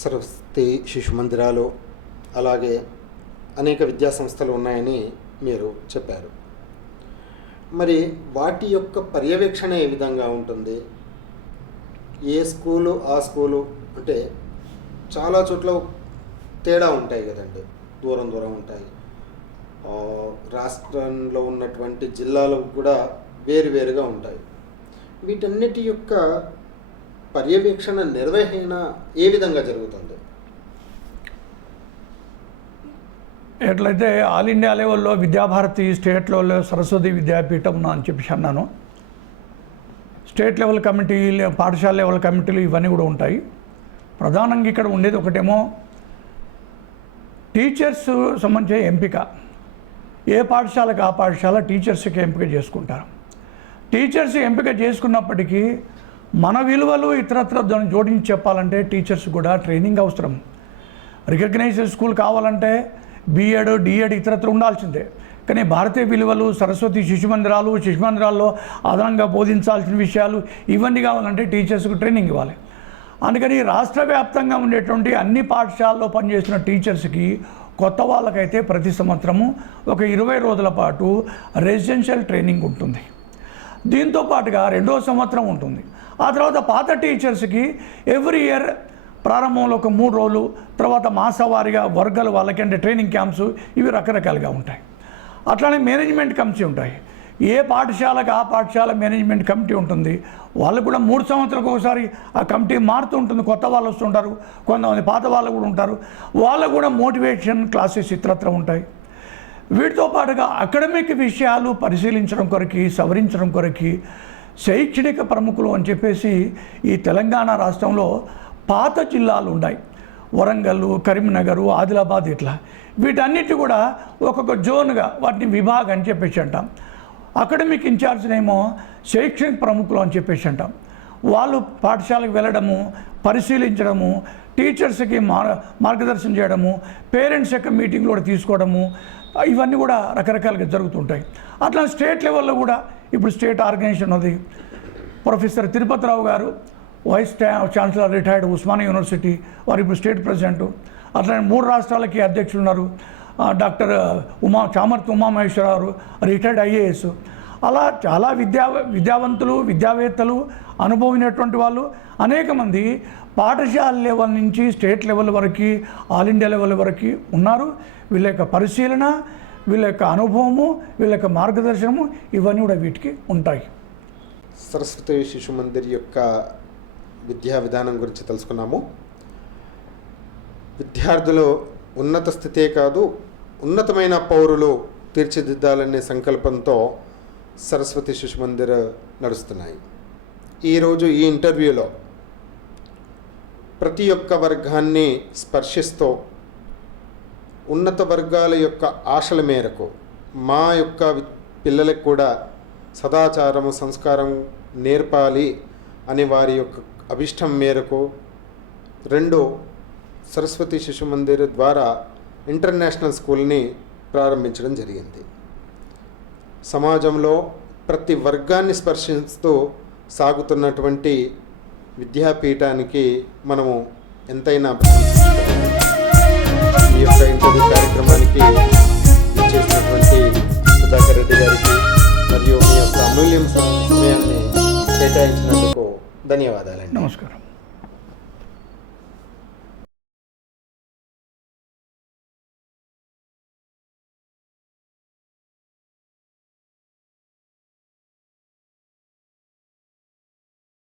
సరస్వతి శిశు మందిరాలు అలాగే అనేక విద్యా సంస్థలు ఉన్నాయని మీరు చెప్పారు. మరి వాటి యొక్క పర్యవేక్షణ ఏ విధంగా ఉంటుంది? ఏ స్కూలు ఆ స్కూలు అంటే చాలా చోట్ల తేడా ఉంటాయి కదండి, దూరం ఉంటాయి. రాష్ట్రంలో ఉన్నటువంటి జిల్లాలు కూడా వేరువేరుగా ఉంటాయి. వీటన్నిటి యొక్క పర్యవేక్షణ నిర్వహణ ఏ విధంగా జరుగుతుంది? ఎట్లయితే ఆల్ ఇండియా లెవెల్లో విద్యాభారతి, స్టేట్ లెవెల్లో సరస్వతి విద్యాపీఠం అని చెప్పి అన్నాను. స్టేట్ లెవెల్ కమిటీ, పాఠశాల లెవెల్ కమిటీలు ఇవన్నీ కూడా ఉంటాయి. ప్రధానంగా ఇక్కడ ఉండేది ఒకటేమో టీచర్స్ సంబంధించిన ఎంపిక. ఏ పాఠశాలకు ఆ పాఠశాల టీచర్స్కి ఎంపిక చేసుకుంటారు. టీచర్స్ ఎంపిక చేసుకున్నప్పటికీ మన విలువలు ఇతరత్ర జోడించి చెప్పాలంటే టీచర్స్ కూడా ట్రైనింగ్ అవసరం. రికగ్నైజ్డ్ స్కూల్ కావాలంటే బిఎడ్, డిఎడ్ ఇతరత్ర ఉండాల్సిందే. కానీ భారతీయ విలువలు, సరస్వతి శిశు మందిరాల్లో అదనంగా బోధించాల్సిన విషయాలు ఇవన్నీ కావాలంటే టీచర్స్కు ట్రైనింగ్ ఇవ్వాలి. అందుకని రాష్ట్ర వ్యాప్తంగా ఉండేటువంటి అన్ని పాఠశాలలో పనిచేస్తున్న టీచర్స్కి కొత్త వాళ్ళకైతే ప్రతి సంవత్సరము ఒక 20 రోజుల పాటు రెసిడెన్షియల్ ట్రైనింగ్ ఉంటుంది. దీంతో పాటుగా 2వ సంవత్సరం ఉంటుంది. ఆ తర్వాత పాత టీచర్స్కి ఎవ్రీ ఇయర్ ప్రారంభంలో ఒక 3 రోజులు, తర్వాత మాసవారీగా వర్గాలు వాళ్ళకి అంటే ట్రైనింగ్ క్యాంప్స్ ఇవి రకరకాలుగా ఉంటాయి. అట్లానే మేనేజ్మెంట్ కమిటీ ఉంటాయి. ఏ పాఠశాలకు ఆ పాఠశాల మేనేజ్మెంట్ కమిటీ ఉంటుంది. వాళ్ళు కూడా 3 సంవత్సరాలకు ఒకసారి ఆ కమిటీ మారుతూ ఉంటుంది. కొత్త వాళ్ళు వస్తుంటారు, కొంతమంది పాత వాళ్ళు కూడా ఉంటారు. వాళ్ళకు కూడా మోటివేషన్ క్లాసెస్ ఇతరత్ర ఉంటాయి. వీటితో పాటుగా అకాడమిక్ విషయాలు పరిశీలించడం కొరకు, సవరించడం కొరకు శైక్షణిక ప్రముఖులు అని చెప్పేసి ఈ తెలంగాణ రాష్ట్రంలో పాత జిల్లాలు ఉన్నాయి. వరంగల్, కరీంనగర్, ఆదిలాబాద్ ఇట్లా వీటన్నిటి కూడా ఒక్కొక్క జోన్గా వాటిని విభాగం అని చెప్పేసి అంటాం. అకాడమిక్ ఇన్ఛార్జ్నేమో శైక్షణిక ప్రముఖులు అని చెప్పేసి అంటాం. వాళ్ళు పాఠశాలకు వెళ్ళడము, పరిశీలించడము, టీచర్స్కి మార్గదర్శనం చేయడము, పేరెంట్స్ యొక్క మీటింగ్లు కూడా తీసుకోవడము, ఇవన్నీ కూడా రకరకాలుగా జరుగుతుంటాయి. అట్లా స్టేట్ లెవెల్లో కూడా ఇప్పుడు స్టేట్ ఆర్గనైజేషన్ ఉంది. ప్రొఫెసర్ తిరుపతిరావు గారు vice chancellor retired Osmania university, వారు ఇప్పుడు స్టేట్ ప్రెసిడెంటు. అట్లనే 3 రాష్ట్రాలకి అధ్యక్షులు ఉన్నారు. Doctor Chamarthi Umamaheswara Rao retired IAS. అలా చాలా విద్యావంతులు, విద్యావేత్తలు, అనుభవమైనటువంటి వాళ్ళు అనేక మంది పాఠశాల లెవెల్ నుంచి స్టేట్ లెవెల్ వరకు, ఆల్ ఇండియా లెవెల్ వరకు ఉన్నారు. వీళ్ళ యొక్క పరిశీలన, వీళ్ళ యొక్క అనుభవము, వీళ్ళ యొక్క మార్గదర్శనము ఇవన్నీ కూడా వీటికి ఉంటాయి. సరస్వతి శిశు మందిర్ యొక్క విద్యా విధానం గురించి తెలుసుకున్నాము. విద్యార్థులు ఉన్నత స్థితే కాదు, ఉన్నతమైన పౌరులు తీర్చిదిద్దాలనే సంకల్పంతో సరస్వతి శిశు మందిర్ నడుస్తున్నాయి. ఈరోజు ఈ ఇంటర్వ్యూలో ప్రతి ఒక్క వర్గాన్ని స్పర్శిస్తూ ఉన్నత వర్గాల యొక్క ఆశల మేరకు మా యొక్క పిల్లలకు కూడా సదాచారము సంస్కారం నేర్పాలి అని వారి యొక్క అభిష్టం మేరకు రెండో సరస్వతి శిశు మందిర్ ద్వారా ఇంటర్నేషనల్ స్కూల్ని ప్రారంభించడం జరిగింది. సమాజంలో ప్రతి వర్గాన్ని స్పర్శిస్తూ సాగుతున్నటువంటి విద్యాపీఠానికి మనము ఎంతైనా ఈ యొక్క ఇంటర్వ్యూ కార్యక్రమానికి చేసినటువంటి సుధాకర్ రెడ్డి గారికి మరియు మీ యొక్క అమూల్యం సమయాన్ని కేటాయించినందుకు ధన్యవాదాలండి. నమస్కారం.